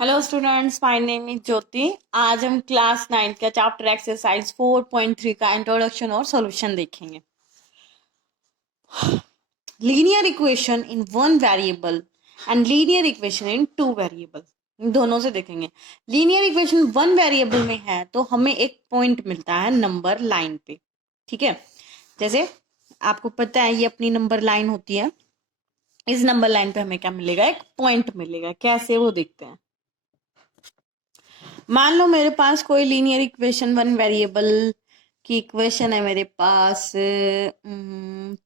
Hello students, my name is Jyoti. आज हम class 9 का चैप्टर एक्सरसाइज 4.3 का इंट्रोडक्शन और सॉल्यूशन देखेंगे। Linear equation in one variable and linear equation in two variable, इन दोनों से देखेंगे। लीनियर इक्वेशन वन वेरिएबल में है तो हमें एक पॉइंट मिलता है नंबर लाइन पे, ठीक है। जैसे आपको पता है ये अपनी नंबर लाइन होती है। इस नंबर लाइन पे हमें क्या मिलेगा? एक पॉइंट मिलेगा। कैसे, वो देखते हैं। मान लो मेरे पास कोई लीनियर इक्वेशन वन वेरिएबल की इक्वेशन है मेरे पास,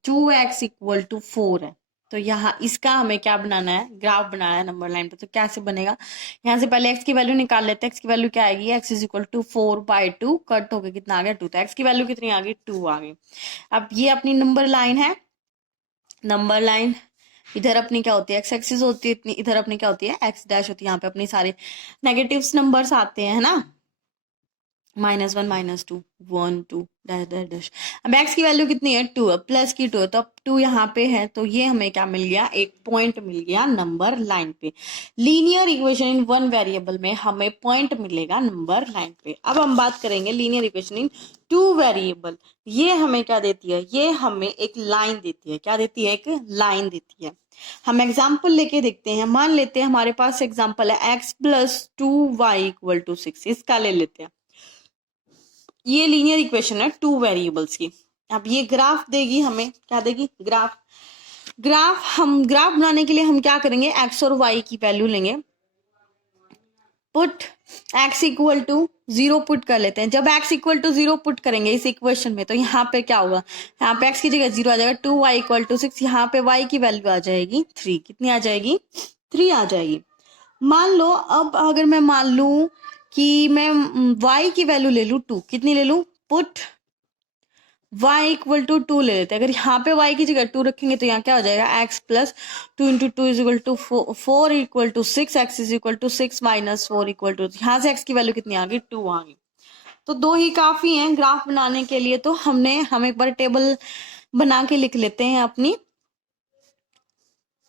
2x = 4 है। तो यहाँ इसका हमें क्या बनाना है? ग्राफ बनाना है नंबर लाइन पे। तो कैसे बनेगा? यहाँ से पहले x की वैल्यू निकाल लेते हैं। x की वैल्यू क्या आएगी? x = 4/2 कट हो गया, कितना आ गया? 2। तो x की वैल्यू कितनी आ गई? 2 आ गई। अब ये अपनी नंबर लाइन है। नंबर लाइन इधर अपनी क्या होती है? एक्स एक्सिस होती है इतनी, इधर अपनी क्या होती है? एक्स डैश होती है। यहाँ पे अपने सारे नेगेटिव्स नंबर्स आते हैं, है ना। -1 -2 1 2 डैश डैश डैश। अब एक्स की वैल्यू कितनी है? 2। अब प्लस की 2 है तो अब 2 यहाँ पे है, तो ये हमें क्या मिल गया? एक पॉइंट मिल गया नंबर लाइन पे। Linear equation in one variable में हमें पॉइंट मिलेगा नंबर लाइन पे। अब हम बात करेंगे linear equation in two variable. ये हमें क्या देती है? ये हमें एक लाइन देती है। क्या देती है? एक लाइन देती है। हम एग्जाम्पल लेके देखते हैं। मान लेते हैं हमारे पास एग्जाम्पल है x + 2y = 6। इसका ले लेते हैं। ये लीनियर इक्वेशन है टू वेरिएबल्स की। अब ये ग्राफ देगी हमें। क्या देगी? ग्राफ। ग्राफ बनाने के लिए हम क्या करेंगे? एक्स और वाई की वैल्यू लेंगे। पुट x = 0 पुट कर लेते हैं। जब x = 0 पुट करेंगे इस इक्वेशन में तो यहाँ पे क्या होगा? यहाँ पे x की जगह 0 आ जाएगा। 2y = 6। यहाँ पे y की वैल्यू आ जाएगी 3। कितनी आ जाएगी? 3 आ जाएगी। मान लो, अब अगर मैं मान लू कि मैं y की वैल्यू ले लू 2। कितनी ले लू? पुट y = 2 ले लेते हैं। अगर यहाँ पे y की जगह 2 रखेंगे तो यहाँ क्या हो जाएगा? x + 2 × 2 = 4 = 6। x = 6 - 4 = 2। यहाँ से x की वैल्यू कितनी आ गई? 2 आ गई। तो दो ही काफी हैं ग्राफ बनाने के लिए। तो हम एक बार टेबल बना के लिख लेते हैं अपनी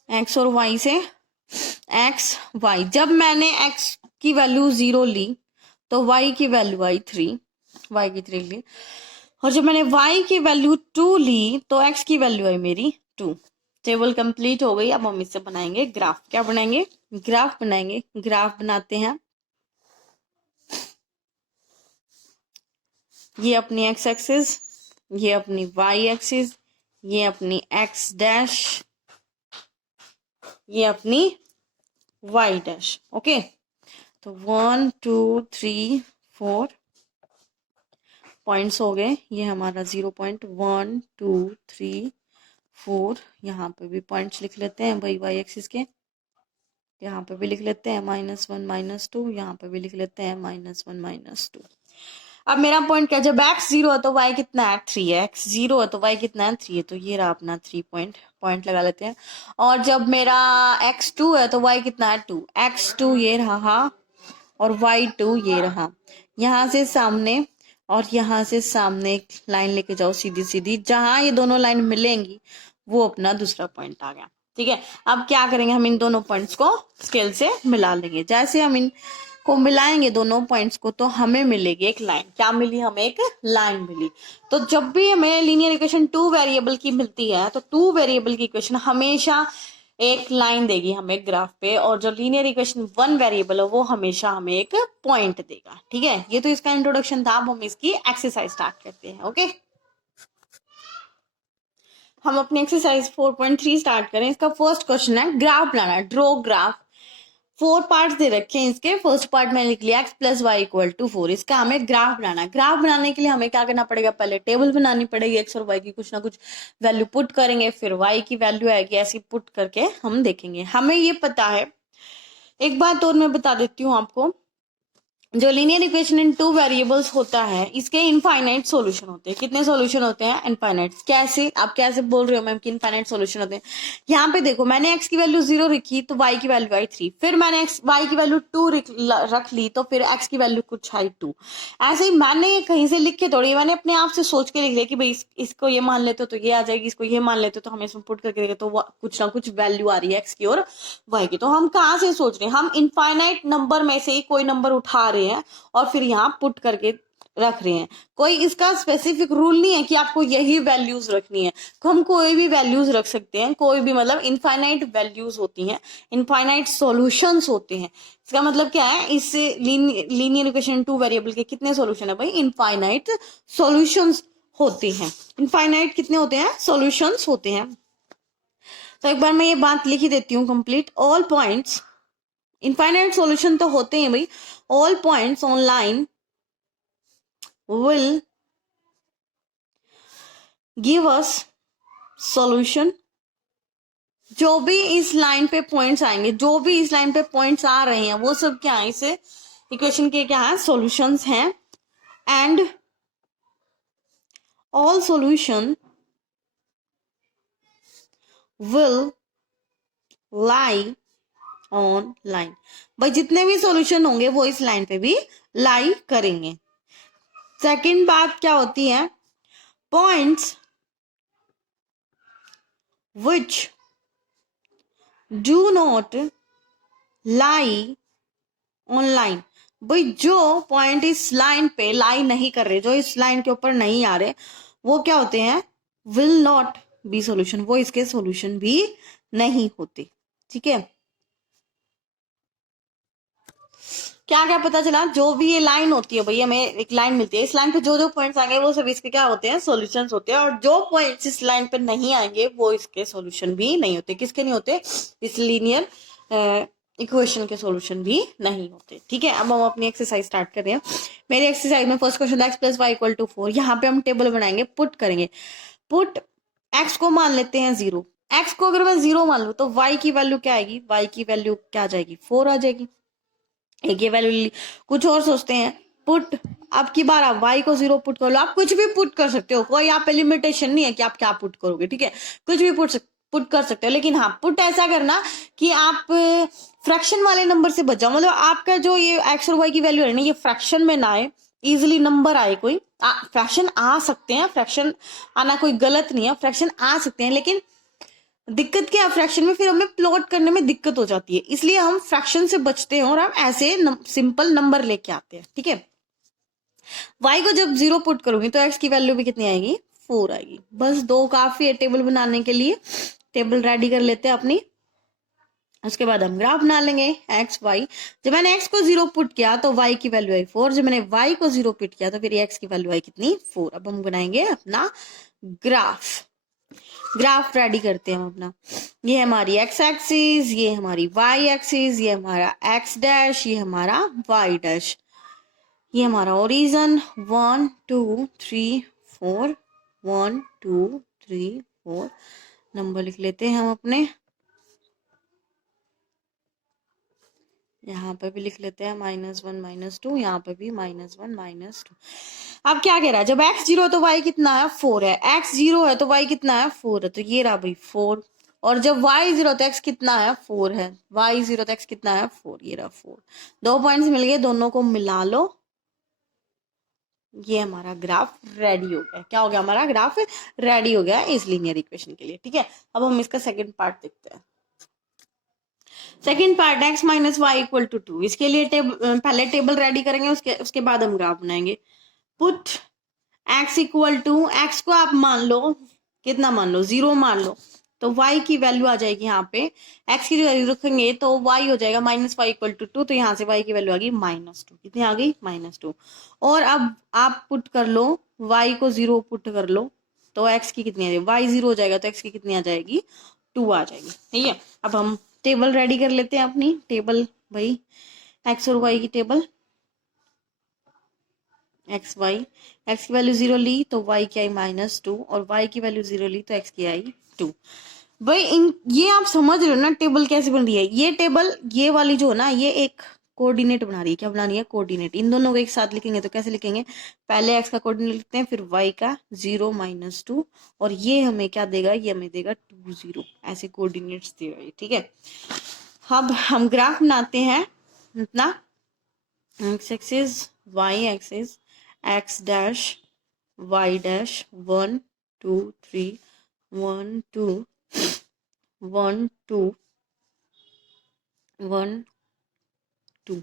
x और y से। x y, जब मैंने x की वैल्यू 0 ली तो y की वैल्यू आई 3। y की 3 ली। और जब मैंने y की वैल्यू 2 ली तो x की वैल्यू आई मेरी 2। टेबल कंप्लीट हो गई। अब हम इससे बनाएंगे ग्राफ। क्या बनाएंगे? ग्राफ बनाएंगे। ग्राफ बनाते हैं। ये अपनी x एक्सिस, ये अपनी y एक्सिस, ये अपनी x डैश, ये अपनी y डैश। ओके, तो 1 2 3 4 पॉइंट्स हो गए। ये हमारा 0.1 2 3 4। यहाँ पे भी पॉइंट्स लिख लेते हैं भाई y एक्सिस के। यहाँ पे भी लिख लेते हैं -1 -2। यहाँ पे भी लिख लेते हैं -1 -2। अब मेरा पॉइंट क्या? जब x 0 है तो y कितना है? 3 है। x 0 है तो y कितना है? 3 है। तो ये रहा अपना 3 पॉइंट लगा लेते हैं। और जब मेरा x 2 है तो y कितना है? 2। x 2 ये रहा और y 2 ये रहा। यहाँ से सामने और यहाँ से सामने एक लाइन लेके जाओ सीधी सीधी। जहां ये दोनों लाइन मिलेंगी वो अपना दूसरा पॉइंट आ गया। ठीक है। अब क्या करेंगे? हम इन दोनों पॉइंट्स को स्केल से मिला लेंगे। जैसे हम इन को मिलाएंगे दोनों पॉइंट्स को तो हमें मिलेगी एक लाइन। क्या मिली? हमें एक लाइन मिली। तो जब भी हमें लीनियर इक्वेशन टू वेरिएबल की मिलती है तो टू वेरिएबल की इक्वेशन हमेशा एक लाइन देगी हमें ग्राफ पे, और जो लीनियर इक्वेशन वन वेरिएबल है वो हमेशा हमें एक पॉइंट देगा। ठीक है, ये तो इसका इंट्रोडक्शन था। अब हम इसकी एक्सरसाइज स्टार्ट करते हैं। ओके, हम अपनी एक्सरसाइज 4.3 स्टार्ट करें। इसका फर्स्ट क्वेश्चन है ग्राफ बनाना, ड्रॉ ग्राफ। 4 पार्ट्स दे रखे हैं इसके। फर्स्ट पार्ट में लिख लिया x + y = 4। इसका हमें ग्राफ बनाना है। ग्राफ बनाने के लिए हमें क्या करना पड़ेगा? पहले टेबल बनानी पड़ेगी। x और y की कुछ ना कुछ वैल्यू पुट करेंगे, फिर y की वैल्यू आएगी। ऐसी पुट करके हम देखेंगे। हमें ये पता है, एक बात और मैं बता देती हूँ आपको। जो linear equation in two variables होता है इसके इनफाइनाइट सॉल्यूशन होते हैं। कितने सॉल्यूशन होते हैं? इनफाइनाइट। कैसे? आप कैसे बोल रहे हो मैम कि इनफाइनाइट सॉल्यूशन होते हैं? यहाँ पे देखो, मैंने x की वैल्यू 0 रखी तो y की वैल्यू आई 3, फिर मैंने y की वैल्यू 2 रख ली तो फिर x की वैल्यू कुछ आई 2। ऐसे ही मैंने कहीं से लिख के थोड़ी, मैंने अपने आप से सोच के लिख लिया कि भाई इसको ये मान लेते हो तो ये आ जाएगी, इसको ये मान लेते हो तो हमें इसमें पुट करके देखे तो कुछ ना कुछ वैल्यू आ रही है x की और y की। तो हम कहाँ से सोच रहे हैं? हम इनफाइनाइट नंबर में से ही कोई नंबर उठा रहे हैं और फिर यहाँ पुट करके रख रहे हैं। कोई इसका स्पेसिफिक रूल नहीं है कि आपको यही वैल्यूज रखनी है, हम कोई भी वैल्यूज रख सकते हैं, कोई भी, मतलब इनफाइनाइट वैल्यूज होती हैं, इनफाइनाइट सॉल्यूशंस होते हैं। इसका मतलब क्या है? इससे लीनियर इक्वेशन टू वेरिएबल के कितने सॉल्यूशन है भाई? इनफाइनाइट सॉल्यूशंस होते हैं। इनफाइनाइट कितने होते हैं? सॉल्यूशंस होते हैं। तो एक बार मैं ये बात लिख ही देती हूँ complete. All points, infinite solution तो होते हैं भाई। All points on line will give us solution। जो भी इस लाइन पे पॉइंट्स आएंगे, जो भी इस लाइन पे पॉइंट्स आ रहे हैं, वो सब क्या है? इसे इक्वेशन के क्या है? सॉल्यूशंस हैं। And all solution will lie on line। भाई जितने भी सॉल्यूशन होंगे वो इस लाइन पे भी लाई करेंगे। सेकंड बात क्या होती है? Points which do not lie on line। भाई जो पॉइंट इस लाइन पे लाई नहीं कर रहे, जो इस लाइन के ऊपर नहीं आ रहे, वो क्या होते हैं? Will not be solution. वो इसके सॉल्यूशन भी नहीं होते। ठीक है, क्या क्या पता चला? जो भी ये लाइन होती है भाई, हमें एक लाइन मिलती है, इस लाइन पे जो जो पॉइंट्स आएंगे वो सब इसके क्या होते हैं? सॉल्यूशंस होते हैं। और जो पॉइंट्स इस लाइन पे नहीं आएंगे वो इसके सॉल्यूशन भी नहीं होते। किसके नहीं होते? इस लीनियर इक्वेशन के सॉल्यूशन भी नहीं होते। ठीक है, अब हम अपनी एक्सरसाइज स्टार्ट कर रहे हैं। मेरी एक्सरसाइज में फर्स्ट क्वेश्चन x + y = 4। यहाँ पे हम टेबल बनाएंगे, पुट करेंगे। पुट x को मान लेते हैं 0। x को अगर मैं 0 मान लू तो y की वैल्यू क्या आएगी? y की वैल्यू क्या आ जाएगी? 4 आ जाएगी। एक ये वैल्यू। कुछ और सोचते हैं। पुट, अब की बार आप y को 0 पुट कर लो। आप कुछ भी पुट कर सकते हो, कोई आप पे लिमिटेशन नहीं है कि आप क्या पुट करोगे। ठीक है, कुछ भी पुट कर सकते हो, लेकिन हाँ, पुट ऐसा करना कि आप फ्रैक्शन वाले नंबर से बच जाओ। मतलब आपका जो ये x और y की वैल्यू है ना, ये फ्रैक्शन में ना आए, इजिली नंबर आए। कोई फ्रैक्शन आ सकते हैं, फ्रैक्शन आना कोई गलत नहीं है, फ्रैक्शन आ सकते हैं, लेकिन दिक्कत क्या है फ्रैक्शन में? फिर हमें प्लॉट करने में दिक्कत हो जाती है, इसलिए हम फ्रैक्शन से बचते हैं और हम ऐसे सिंपल नंबर लेके आते हैं। ठीक है, y को जब 0 पुट करूंगी तो x की वैल्यू भी कितनी आएगी? 4 आएगी। बस दो काफी है टेबल बनाने के लिए। टेबल रेडी कर लेते हैं अपनी, उसके बाद हम ग्राफ बना लेंगे एक्स वाई। जब मैंने x को 0 पुट किया तो y की वैल्यू आई 4। जब मैंने y को 0 पुट किया तो फिर x की वैल्यू आई कितनी? 4। अब हम बनाएंगे अपना ग्राफ। ग्राफ रेडी करते हैं हम अपना। ये हमारी x एक्सिस, ये हमारी y एक्सिस, ये हमारा x डैश, ये हमारा y डैश, ये हमारा ओरिजन 1 2 3 4, 1 2 3 4 नंबर लिख लेते हैं हम अपने। यहाँ पे भी लिख लेते हैं -1 -2, यहाँ पे भी -1 -2। अब क्या कह रहा है? जब x 0 है तो y कितना है? 4 है। x 0 है तो y कितना है? 4 है। तो ये रहा भाई 4। और जब y 0 तो x कितना है? 4 है। y 0 तो x कितना है? 4। ये रहा 4। दो पॉइंट्स मिल गए, दोनों को मिला लो। ये हमारा ग्राफ रेडी हो गया। क्या हो गया? हमारा ग्राफ रेडी हो गया इस लीनियर इक्वेशन के लिए। ठीक है, अब हम इसका सेकंड पार्ट देखते हैं। Second part x - y = 2। इसके लिए पहले टेबल रेडी करेंगे, उसके बाद हम ग्राफ बनाएंगे। पुट x = x को आप मान लो, कितना मान लो? 0 मान लो। तो y की वैल्यू आ जाएगी यहाँ पे, x की वैल्यू रखेंगे तो y हो जाएगा -y = 2। तो यहाँ से y की वैल्यू आ गई -2। कितनी आ गई? -2। और अब आप पुट कर लो, y को 0 पुट कर लो तो x की कितनी आ जाएगी? y 0 हो जाएगा तो x की कितनी आ जाएगी? 2 आ जाएगी। ठीक है, अब हम टेबल रेडी कर लेते हैं अपनी। टेबल भाई x और y की टेबल। x y, x की वैल्यू 0 ली तो y की आई -2, और y की वैल्यू 0 ली तो x की आई 2। भाई ये आप समझ रहे हो ना टेबल कैसे बन रही है? ये टेबल, ये वाली जो है ना, ये एक कोऑर्डिनेट बना रही है। क्या बना रही है? कोऑर्डिनेट। इन दोनों को एक साथ लिखेंगे तो कैसे लिखेंगे? पहले एक्स का कोऑर्डिनेट लिखते हैं, फिर वाई का 0 - 2, और ये हमें क्या देगा? ये हमें देगा 2 0। ऐसे कोऑर्डिनेट्स देगा ये, ठीक है। अब हम ग्राफ बनाते हैं अपना। X axis, y axis, x dash, y dash, 1 2 3, 1 2 1 2 1 2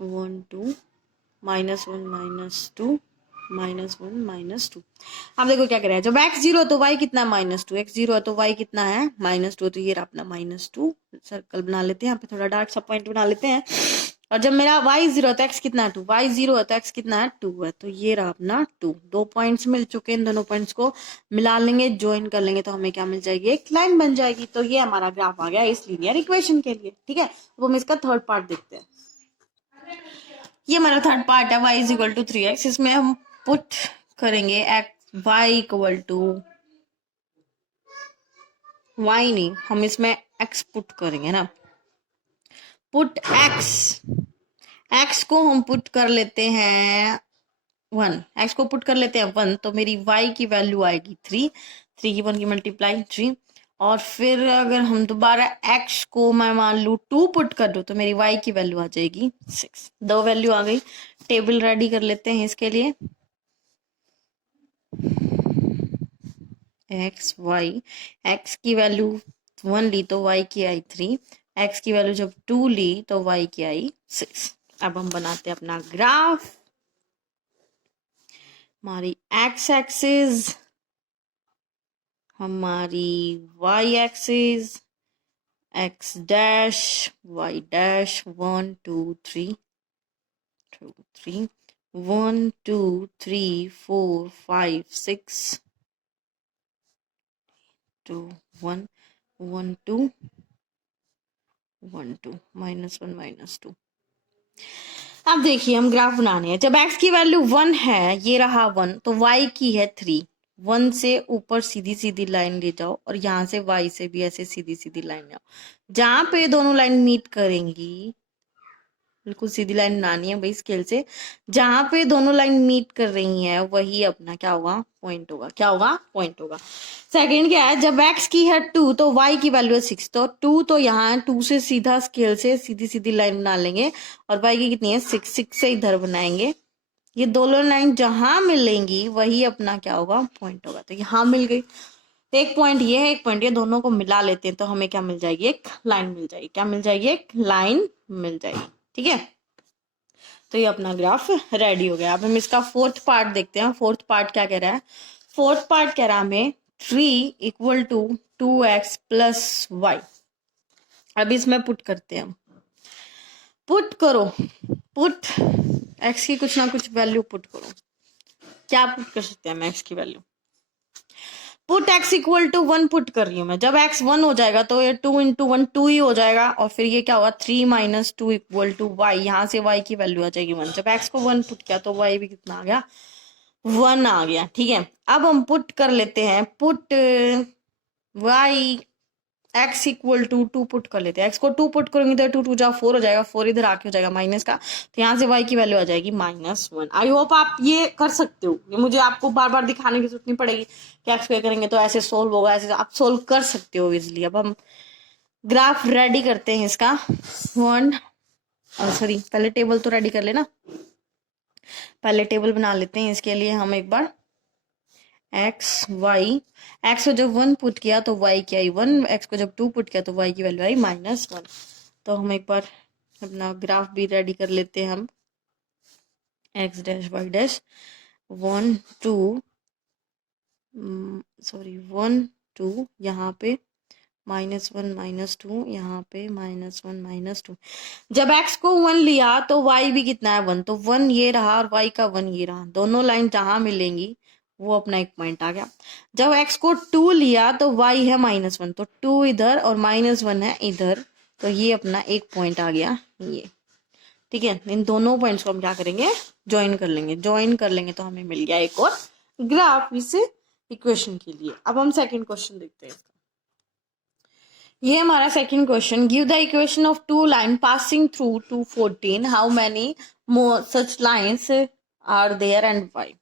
1 2 -1 -2 -1 -2। अब देखो क्या करें, जब x 0 तो y कितना है? -2। x 0 है तो y कितना है? -2। तो ये रहा अपना -2। सर्कल बना लेते हैं यहाँ पे, थोड़ा डार्क सा पॉइंट बना लेते हैं। और जब मेरा y 0 है तो x कितना है? 2। y 0 है तो x कितना है? 2 है। तो ये रहा अपना 2। दो पॉइंट्स मिल चुके हैं, इन दोनों पॉइंट्स को मिला लेंगे, ज्वाइन कर लेंगे तो हमें क्या मिल जाएगी? एक लाइन बन जाएगी। तो ये हमारा ग्राफ आ गया इस लीनियर इक्वेशन के लिए, ठीक है। तो हम इसका थर्ड पार्ट देखते हैं। ये हमारा थर्ड पार्ट है, y = 3x। इसमें हम पुट करेंगे y = y नहीं, हम इसमें x पुट करेंगे ना। पुट x को हम पुट कर लेते हैं 1। x को पुट कर लेते हैं 1, तो मेरी y की वैल्यू आएगी 3। 3 की 1 की मल्टीप्लाई 3। और फिर अगर हम दोबारा x को मैं मान लू 2 पुट कर दूं तो मेरी y की वैल्यू आ जाएगी 6। दो वैल्यू आ गई। टेबल रेडी कर लेते हैं इसके लिए। x y, x की वैल्यू 1 ली तो y की आई 3। x की वैल्यू जब 2 ली तो y की आई 6। अब हम बनाते हैं अपना ग्राफ। हमारी x एक्सिस, हमारी y axis, x dash, y dash, 1 2 3 2 3 1 2 3 4 5 6 2 1 1 2 1 2 -1 -2। अब देखिए हम ग्राफ बनाने हैं। जब x की वैल्यू 1 है, ये रहा 1, तो y की है 3। 1 से ऊपर सीधी सीधी लाइन ले जाओ और यहाँ से y से भी ऐसे सीधी सीधी लाइन ले आओ। जहां पे दोनों लाइन मीट करेंगी, बिल्कुल सीधी लाइन बनानी है भाई स्केल से। जहां पे दोनों लाइन मीट कर रही हैं वही अपना क्या होगा? पॉइंट होगा। क्या होगा? पॉइंट होगा। सेकंड क्या है, जब x की है 2 तो y की वैल्यू है 6। तो 2 तो यहाँ 2 से सीधा स्केल से सीधी सीधी लाइन बना लेंगे, और y की कितनी है? 6। 6 से इधर बनाएंगे। ये दोनों लाइन जहां मिलेंगी वही अपना क्या होगा? पॉइंट होगा। तो यहाँ मिल गई। एक पॉइंट ये है, एक पॉइंट ये, दोनों को मिला लेते हैं तो हमें क्या मिल जाएगी? एक लाइन मिल जाएगी। क्या मिल जाएगी? एक लाइन मिल जाएगी, ठीक है। तो ये अपना ग्राफ रेडी हो गया। अब हम इसका फोर्थ पार्ट देखते हैं। फोर्थ पार्ट क्या कह रहा है? फोर्थ पार्ट कह रहा है हमें 3 = 2x + y। अब इसमें पुट करते हैं हम। पुट करो, पुट x की कुछ ना कुछ वैल्यू पुट करो। क्या पुट कर सकते हैं हम x की वैल्यू? पुट x = 1 पुट कर रही हूँ मैं। जब x 1 हो जाएगा तो ये 2 × 1 2 ही हो जाएगा, और फिर ये क्या होगा? 3 - 2 = y। यहाँ से y की वैल्यू आ जाएगी 1। जब x को 1 पुट किया तो y भी कितना आ गया? 1 आ गया, ठीक है। अब हम पुट कर लेते हैं। पुट y x = 2 पुट कर लेते हैं। x को 2 पुट करेंगे तो 2 2 जा 4 हो जाएगा, 4 इधर आके हो जाएगा माइनस का, तो यहाँ से y की वैल्यू आ जाएगी -1। आई होप आप ये कर सकते हो। ये मुझे आपको बार बार दिखाने की जरूरत नहीं पड़ेगी कि x स्क्वायर करेंगे तो ऐसे सोल्व होगा, ऐसे आप सोल्व कर सकते हो इजिली। अब हम ग्राफ रेडी करते हैं इसका। सॉरी, पहले टेबल तो रेडी कर लेना। पहले टेबल बना लेते हैं। इसके लिए हम एक बार x y, x को जब 1 पुट किया तो y की आई 1, x को जब 2 पुट किया तो y की वैल्यू आई -1। तो हम एक बार अपना ग्राफ भी रेडी कर लेते हैं हम। x डैश y डैश 1 2 1 2, यहाँ पे -1 -2, यहाँ पे -1 -2। जब x को 1 लिया तो y भी कितना है? 1। तो 1 ये रहा और y का 1 ये रहा। दोनों लाइन जहां मिलेंगी वो अपना एक पॉइंट आ गया। जब x को 2 लिया तो y है -1, तो 2 इधर और -1 है इधर, तो ये अपना एक पॉइंट आ गया ये, ठीक है। इन दोनों पॉइंट्स को हम क्या करेंगे? ज्वाइन कर लेंगे। ज्वाइन कर लेंगे तो हमें मिल गया एक और ग्राफ इस इक्वेशन के लिए। अब हम सेकंड क्वेश्चन देखते हैं। ये हमारा second question, give the equation of two line passing through 214, how many more such lines are there and why.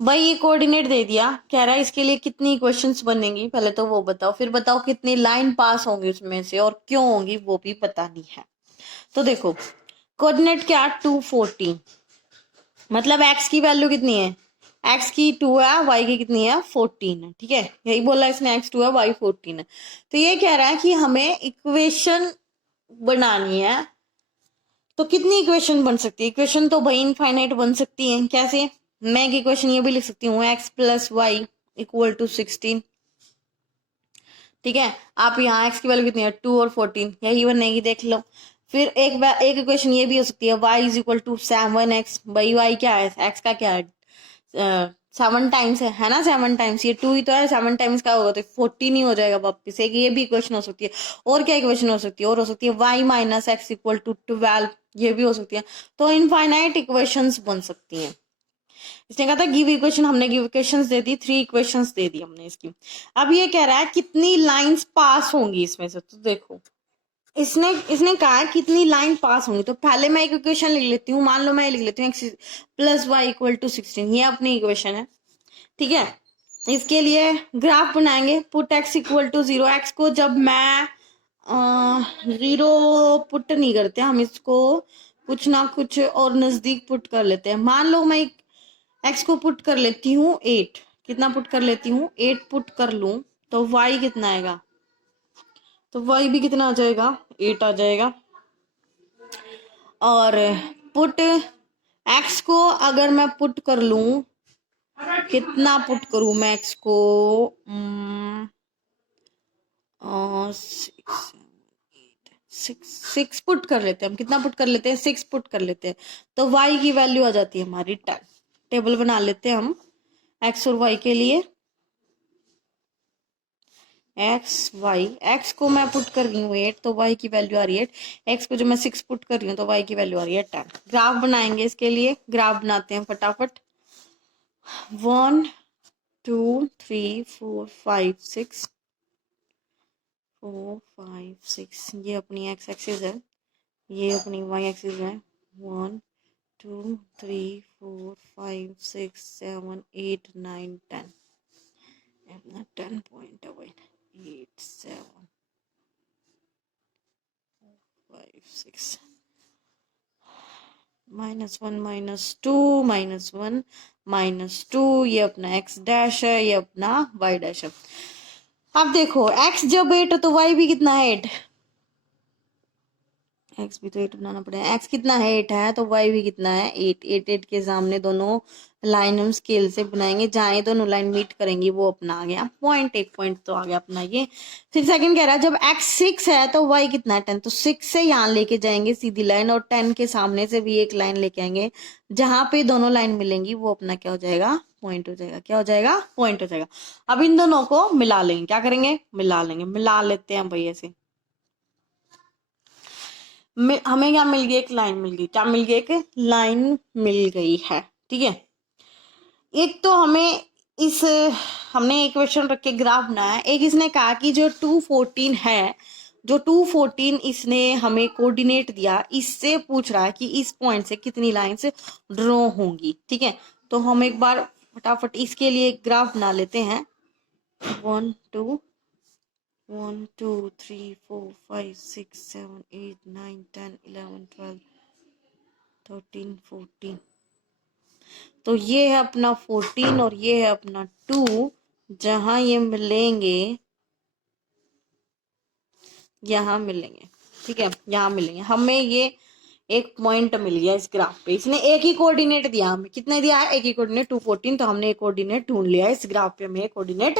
भाई ये कोऑर्डिनेट दे दिया, कह रहा है इसके लिए कितनी इक्वेशंस बनेंगी, पहले तो वो बताओ, फिर बताओ कितनी लाइन पास होंगी उसमें से और क्यों होंगी वो भी बतानी है। तो देखो कोऑर्डिनेट क्या, 214, मतलब एक्स की वैल्यू कितनी है, एक्स की 2 है, वाई की कितनी है 14 है, ठीक है, यही बोला इसने, एक्स 2 है वाई 14 है। तो ये कह रहा है कि हमें इक्वेशन बनानी है, तो कितनी इक्वेशन बन सकती है, इक्वेशन तो भाई इनफाइनाइट बन सकती है। कैसे, मैं एक इक्वेशन ये भी लिख सकती हूँ, x plus y equal to 16, ठीक है। आप यहाँ एक्स की वैल्यू कितनी है 2 और 14, यही बनेगी, देख लो। फिर एक इक्वेशन ये भी हो सकती है, y is equal to 7x, भाई y क्या है, x का क्या है 7 टाइम्स है ना, 7 टाइम्स, ये 2 ही तो है, 7 टाइम्स का होगा तो 14 ही हो जाएगा वापिस। एक ये भी इक्वेशन हो सकती है। और क्या इक्वेशन हो सकती है, और हो सकती है y minus x equal to 12, ये भी हो सकती है। तो इनफाइनाइट इक्वेशंस बन सकती हैं। इसने कहा था गिव इक्वेशन, हमने गिव इक्वेशंस दे दी, 3 इक्वेशंस दे दी हमने इसकी। अब ये कह रहा है कितनी लाइंस पास होंगी इसमें से, तो देखो इसने इसने कहा है कितनी लाइन पास होंगी, तो पहले मैं एक इक्वेशन लिख लेती हूँ, मान लो मैं लिख लेती हूँ x plus y equal to 16, ये अपनी इक्वेशन है, ठीक है। इसके लिए ग्राफ बनाएंगे, put x equal to 0, x को जब मैं 0 पुट नहीं करते, हम इसको कुछ ना कुछ और नजदीक पुट कर लेते हैं। मान लो मैं एक्स को पुट कर लेती हूँ 8, कितना पुट कर लेती हूँ 8 पुट कर लूं, तो वाई कितना आएगा, तो वाई भी कितना आ जाएगा 8 आ जाएगा। और पुट एक्स को अगर मैं पुट कर लूं, कितना पुट करूं मैं एक्स को, 6 पुट कर लेते हैं हम, कितना पुट कर लेते हैं 6 पुट कर लेते हैं, तो y की वैल्यू आ जाती है हमारी 10। टेबल बना लेते हैं हम x और y के लिए, एक्स वाई, एक्स को मैं पुट कर रही हूँ 8, तो y की वैल्यू आ रही है 8, एक्स को जो मैं 6 पुट कर रही हूँ तो y की वैल्यू आ रही है 10। ग्राफ बनाएंगे इसके लिए, ग्राफ बनाते हैं फटाफट, 1 2 3 4 5 6 4 5 6, ये अपनी एक्स एक्सिस है, ये अपनी वाई एक्सिस है, 1 2 3 4 5 6 7 8 9 10, अपना 10 पॉइंट है भाई, 8 7 5 6 -1 -2 -1 -2, ये अपना x डैश है, ये अपना y डैश है। अब देखो x जब 8 है तो y भी कितना है 8, x भी तो 8 बनाना पड़ेगा, x कितना है 8 है, तो y भी कितना है 8, 8 8 के सामने दोनों लाइन हम स्केल से बनाएंगे, जहां ये दोनों लाइन मीट करेंगी वो अपना आ गया पॉइंट, एक पॉइंट तो आ गया अपना ये। फिर सेकंड कह रहा है जब x 6 है तो y कितना है 10, तो 6 से यहाँ लेके जाएंगे सीधी लाइन, और 10 के सामने से भी एक लाइन लेके आएंगे, जहां पे दोनों लाइन मिलेंगी वो अपना क्या हो जाएगा पॉइंट हो जाएगा, क्या हो जाएगा पॉइंट हो जाएगा। अब इन दोनों को मिला लेंगे, क्या करेंगे मिला लेंगे, मिला लेते हैं भाई ऐसे, हमें क्या मिल गई, एक लाइन मिल गई, क्या मिल गई एक लाइन मिल गई है, ठीक है। एक तो हमें इस, हमने एक क्वेश्चन रख के ग्राफ बनाया, एक इसने कहा कि जो 214 है, जो 214 इसने हमें कोऑर्डिनेट दिया, इससे पूछ रहा है कि इस पॉइंट से कितनी लाइंस ड्रॉ होंगी, ठीक है। तो हम एक बार फटाफट इसके लिए एक ग्राफ बना लेते हैं, 1 2 1 2 3 4 5 6 7 8 9 10 11 12 13 14, तो ये है अपना 14 और ये है अपना 2, जहां ये मिलेंगे यहाँ मिलेंगे, ठीक है, यहाँ मिलेंगे, हमें ये एक पॉइंट मिल गया इस ग्राफ पे, इसने एक ही कोऑर्डिनेट दिया, हमें कितने दिया है एक ही कोऑर्डिनेट 214, तो हमने एक कोऑर्डिनेट ढूंढ लिया इस ग्राफ पे, हमें एक कोऑर्डिनेट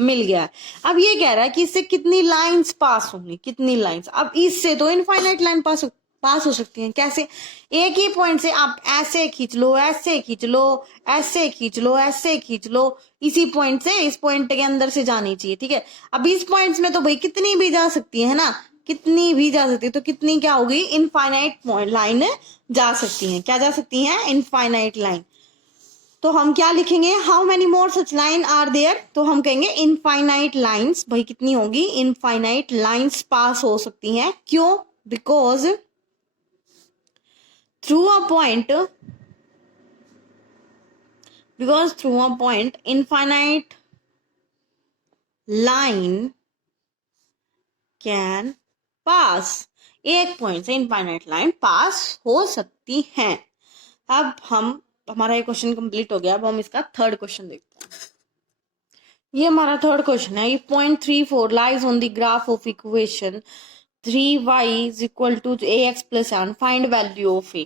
मिल गया है। अब ये कह रहा है कि इससे कितनी लाइंस पास होंगी, कितनी लाइंस, अब इससे तो इनफाइनाइट लाइन पास हो सकती हैं, कैसे, एक ही पॉइंट से आप ऐसे खींच लो, ऐसे खींच लो, ऐसे खींच लो, ऐसे खींच लो, इसी पॉइंट से इस पॉइंट के अंदर से जानी चाहिए, ठीक है। अब इस पॉइंट्स में तो भाई कितनी भी जा सकती है ना, कितनी भी जा सकती है, तो कितनी क्या होगी इनफाइनाइट लाइन जा सकती हैं, क्या जा सकती हैं इनफाइनाइट लाइन। तो हम क्या लिखेंगे, how many more such line are there, तो हम कहेंगे इनफाइनाइट लाइन्स। भाई कितनी होगी, इनफाइनाइट लाइन्स पास हो सकती हैं। क्यों, because through a point, because through a point infinite line can pass, एक पॉइंट से इनफाइनाइट लाइन पास हो सकती है। अब हमारा ये क्वेश्चन कंप्लीट हो गया। अब हम इसका थर्ड क्वेश्चन देखते हैं। ये हमारा थर्ड क्वेश्चन है। 0.34 lies on the graph of equation 3y is equal to ax plus 7, find value of a।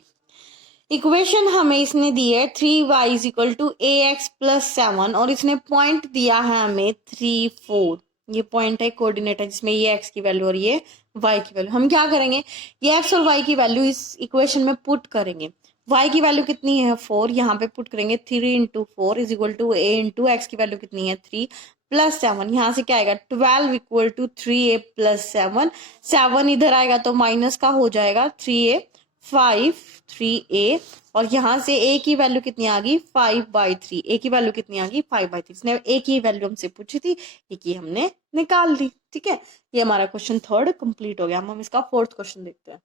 Equation हमें इसने दी है 3y is equal to ax plus 7 और इसने पॉइंट दिया है हमें 3, 4। ये पॉइंट है, कोऑर्डिनेट है, जिसमें ये x की वैल्यू और ये y की वैल्यू। हम क्या करेंगे, ये x और y की वैल्यू इस इक्वेशन में पुट करेंगे। y की वैल्यू कितनी है 4, यहाँ पे पुट करेंगे 3 × 4 is equal to a into x की वैल्यू कितनी है 3 प्लस 7, यहाँ से क्या आएगा 12 इक्वल टू 3a प्लस 7। 7 इधर आएगा तो माइनस का हो जाएगा 3a 5 3a और यहाँ से a की वैल्यू कितनी आ गई 5/3। a की वैल्यू कितनी आ गई 5/3। इसने a की वैल्यू हमसे पूछी थी, a की हमने निकाल ली। ठीक है, ये हमारा क्वेश्चन थर्ड कंप्लीट हो गया। हम इसका फोर्थ क्वेश्चन देखते हैं।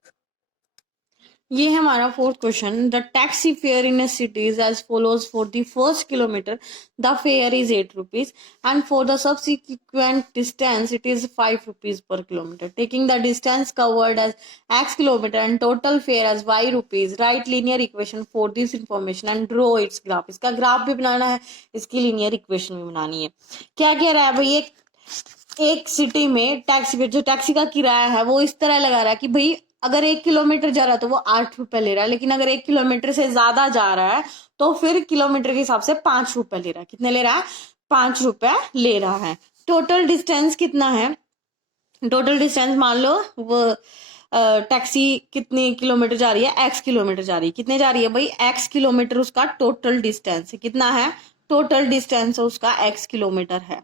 ये है हमारा fourth question. The taxi fare in a city is as follows. For the first kilometre the fare is 8 rupees and for the subsequent distance it is 5 rupees per kilometer. Taking the distance covered as x kilometer and total fare as y rupees, write linear equation for this information and draw its graph. इसका graph भी बनाना है, इसकी linear equation भी बनानी है। क्या कह रहा है भाई, एक सिटी में टैक्सी पे जो टैक्सी का किराया है वो इस तरह लगा रहा है कि भाई अगर 1 किलोमीटर जा रहा है तो वो 8 रुपए ले रहा है, लेकिन अगर 1 किलोमीटर से ज्यादा जा रहा है तो फिर किलोमीटर के हिसाब से 5 रुपए ले रहा है। कितने ले रहा है, 5 रुपए ले रहा है। टोटल डिस्टेंस कितना है, टोटल डिस्टेंस मान लो वो टैक्सी कितने किलोमीटर जा रही है, x किलोमीटर जा रही है। कितने जा रही है भाई, x किलोमीटर उसका टोटल डिस्टेंस है। कितना है, टोटल डिस्टेंस उसका x किलोमीटर है।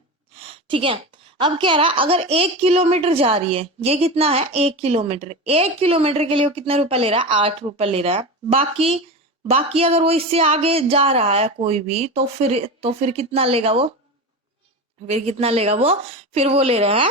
ठीक है, अब कह रहा है अगर 1 किलोमीटर जा रही है, ये कितना है 1 किलोमीटर, 1 किलोमीटर के लिए वो कितने रुपए ले रहा है 8 रुपए ले रहा है। बाकी अगर वो इससे आगे जा रहा है कोई भी तो फिर कितना लेगा वो, फिर कितना लेगा वो, फिर वो ले रहा है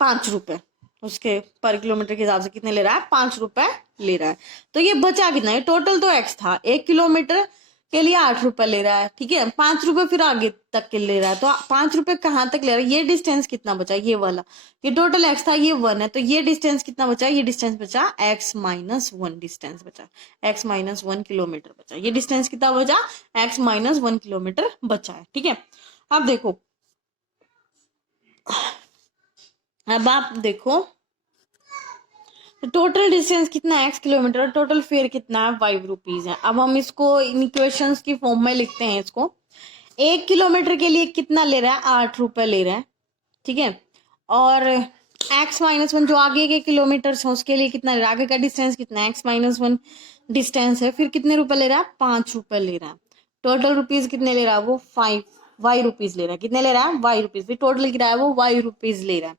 5 रुपए। उसके पर किलोमीटर के हिसाब से कितने ले रहा है, 5 रुपए ले रहा है। तो ये बचा कितना है, टोटल तो x था, 1 किलोमीटर के लिए 8 रुपए ले रहा है। ठीक है, 5 रुपए फिर आगे तक के ले रहा है, तो 5 रुपए कहाँ तक ले रहा है। ये डिस्टेंस कितना बचा, ये वाला, ये टोटल x था, ये 1 है, तो ये डिस्टेंस कितना बचा, ये डिस्टेंस बचा x-1 डिस्टेंस बचा, x-1 किलोमीटर बचा। ये डिस्टेंस कितना बचा, x-1 किलोमीटर बचा है। ठीक है, अब देखो, अब आप देखो टोटल डिस्टेंस कितना है x किलोमीटर, टोटल फेयर कितना है 5 रुपीज है। अब हम इसको इन इक्वेशंस की फॉर्म में लिखते हैं इसको। 1 किलोमीटर के लिए कितना ले रहा है, 8 रुपए ले रहा है। ठीक है, और x-1 जो आगे के किलोमीटर है उसके लिए कितना ले रहा है, आगे का डिस्टेंस कितना है x-1 डिस्टेंस है, फिर कितने रुपए ले रहा है 5 रुपए ले रहा है। टोटल रुपीज कितने ले रहा है वो 5 y रुपीज ले रहा है। कितने ले रहा है y रुपीज, फिर टोटल किराया वो y रुपीज ले रहा है,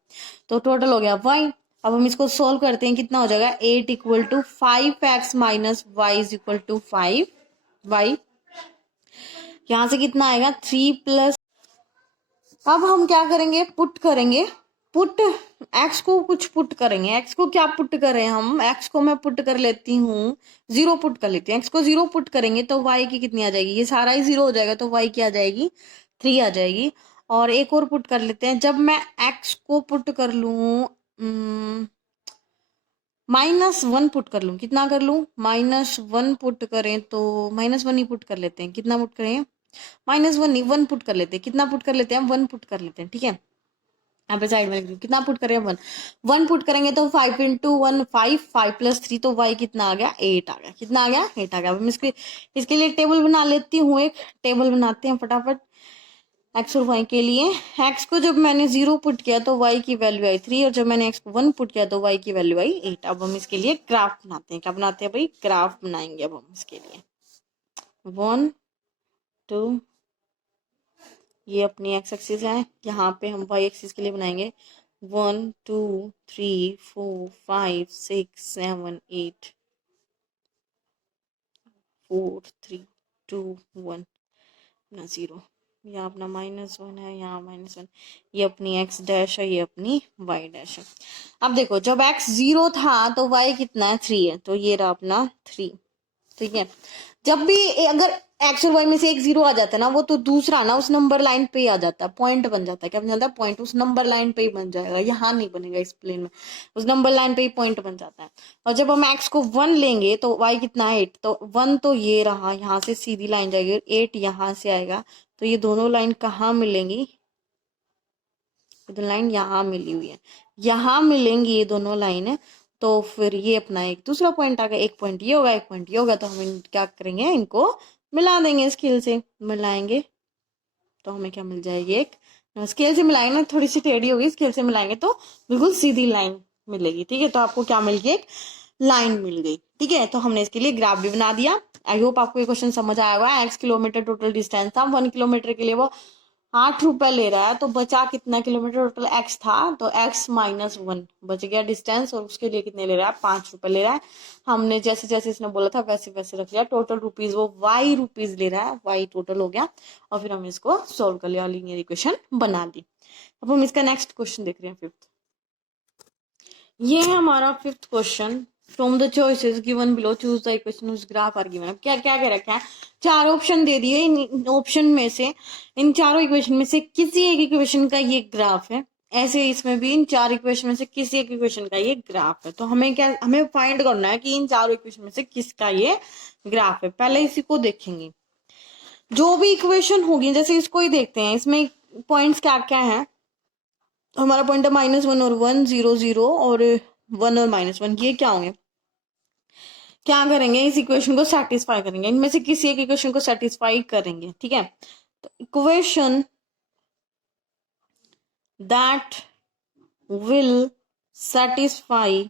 तो टोटल हो गया y। अब हम इसको सोल्व करते हैं, कितना हो जाएगा 8 equal to 5x minus y is equal to 5y। यहाँ से कितना आएगा 3 प्लस, अब हम क्या करेंगे, पुट करेंगे, पुट x को कुछ पुट करेंगे। x को क्या पुट करें हम, x को मैं पुट कर लेती हूँ 0 पुट कर लेती हूँ। x को 0 पुट करेंगे तो y की कितनी आ जाएगी, ये सारा ही 0 हो जाएगा तो y की आ जाएगी 3 आ जाएगी। और एक और पुट कर लेते हैं, जब मैं x को पुट कर लूँ -1 पुट कर लूँ, कितना कर लूँ -1 पुट करें तो -1 ही पुट कर लेते हैं। कितना पुट करें, -1 नहीं 1 पुट कर लेते हैं। कितना पुट कर लेते हैं, 1 पुट कर लेते हैं। ठीक है, यहाँ पे साइड में लिख दूँ, कितना पुट करें 1 पुट करेंगे तो 5 × 1 5 प्लस 3 तो y कितना आ गया 8 आ गया। कितना आ गया 8 आ गया। अब मैं इसके लिए टेबल बना लेती हूँ, एक टेबल बनाते हैं फटाफट x और y के लिए। x को जब मैंने 0 पुट किया तो y की वैल्यू आई 3 और जब मैंने x को 1 पुट किया तो y की वैल्यू आई 8। अब हम इसके लिए ग्राफ बनाते हैं। क्या बनाते हैं भाई, ग्राफ बनाएंगे अब हम इसके लिए। 1 2, ये अपनी x एक्सिस है, यहाँ पे हम y एक्सिस के लिए बनाएंगे 1 2 3 4 5 6 7 8 4 3 1 अपना 0, यहाँ अपना -1 है, यहाँ -1, ये अपनी x डैश है, ये अपनी y डैश है। अब देखो जब x 0 था तो y कितना है 3 है, तो ये रहा अपना 3। ठीक है, जब भी अगर एक्स और वाई में से एक 0 आ जाता है ना, वो तो दूसरा ना उस नंबर लाइन पे ही आ जाता है, पॉइंट बन जाता है। क्या बन जाता है? पॉइंट उस नंबर लाइन पे ही बन जाएगा, यहाँ नहीं बनेगा इस प्लेन में, उस नंबर लाइन पे ही पॉइंट बन जाता है। और जब हम एक्स को 1 लेंगे तो वाई कितना है 8, तो 1 तो ये रहा, यहाँ से सीधी लाइन जाएगी, 8 यहाँ से आएगा, तो ये दोनों लाइन कहाँ मिलेंगी? ये दोनों लाइन यहाँ मिली हुई है, यहाँ मिलेंगी ये दोनों लाइन, तो फिर ये अपना एक दूसरा पॉइंट आ गया, एक पॉइंट ये होगा, एक पॉइंट ये होगा, तो हम क्या करेंगे, इनको मिला देंगे स्केल से, मिलाएंगे तो हमें क्या मिल जाएगी, एक स्केल से मिलाएंगे ना, थोड़ी सी टेढ़ी होगी, स्केल से मिलाएंगे तो बिल्कुल सीधी लाइन मिलेगी। ठीक है, तो आपको क्या मिल गई, एक लाइन मिल गई। ठीक है, तो हमने इसके लिए ग्राफ भी बना दिया। आई होप आपको ये क्वेश्चन समझ आया होगा। x किलोमीटर टोटल डिस्टेंस था, 1 किलोमीटर के लिए वो 8 रुपए ले रहा है, तो बचा कितना किलोमीटर टोटल x था, तो x -1 बच गया डिस्टेंस, और उसके लिए कितने ले रहा है, 5 रुपए ले रहा है। हमने जैसे जैसे इसने बोला था वैसे वैसे रख लिया, टोटल रुपीज वो y रुपीज ले रहा है, y टोटल हो गया, और फिर हम इसको सोल्व कर लिया, लीनियर इक्वेशन बना दी। अब हम इसका नेक्स्ट क्वेश्चन देख रहे हैं, फिफ्थ। ये है हमारा fifth question. From the choices given below choose the equation which graph are given. अब क्या क्या कह रखा है, 4 ऑप्शन दे दिए, इन ऑप्शन में से, इन चारों इक्वेशन में से किसी एक इक्वेशन का ये ग्राफ है। ऐसे इसमें भी इन 4 इक्वेशन में से किसी एक इक्वेशन का ये ग्राफ है। तो हमें क्या, हमें फाइंड करना है कि इन चारों इक्वेशन में से किसका ये ग्राफ है। पहले इसी को देखेंगे, जो भी इक्वेशन होगी, जैसे इसको ही देखते हैं, इसमें पॉइंट्स क्या क्या है। हमारा पॉइंट है -1 और 1, 0 0 और 1 और -1, ये क्या होंगे, क्या करेंगे, इस इक्वेशन को सेटिस्फाई करेंगे, इनमें से किसी एक इक्वेशन को सेटिस्फाई करेंगे। ठीक है, तो equation that will satisfy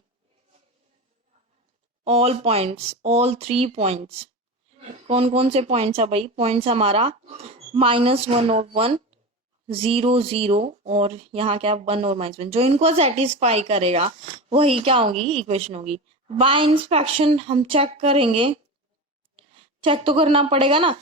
all points, all 3 points. कौन कौन से पॉइंट्स है भाई, पॉइंट्स हमारा -1 और 1, 0 0 और यहाँ क्या 1 और -1, जो इनको सेटिस्फाई करेगा वही क्या होगी, इक्वेशन होगी। बाय इंस्पेक्शन हम चेक करेंगे, चेक तो करना पड़ेगा ना।